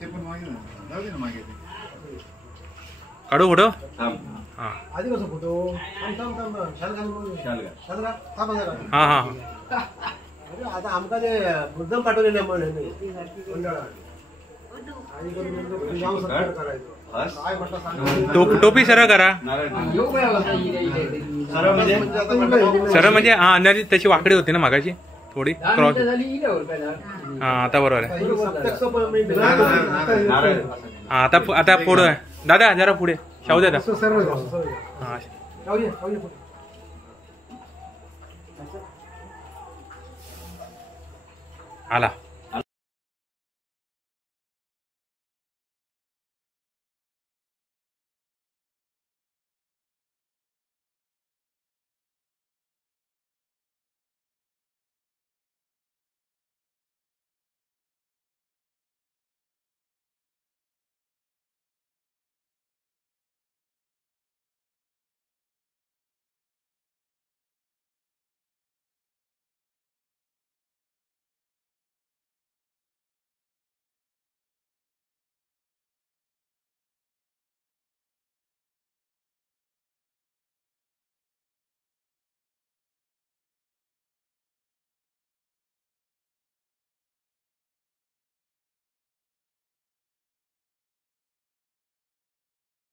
ते पण मागे ना जाऊ दे ना मागे काढू फोटो. आधी कसं फोटो हा हा आता आमका ते मुद्दाम पाठवलेले टोपी सरळ करा. सरळ म्हणजे हा अंदाजे त्याची वाकडी होती ना मागाची थोडी क्रॉस. हा आता बरोबर आहे. हा आता पुढे दादा जरा पुढे शाहू दादा. हा आला.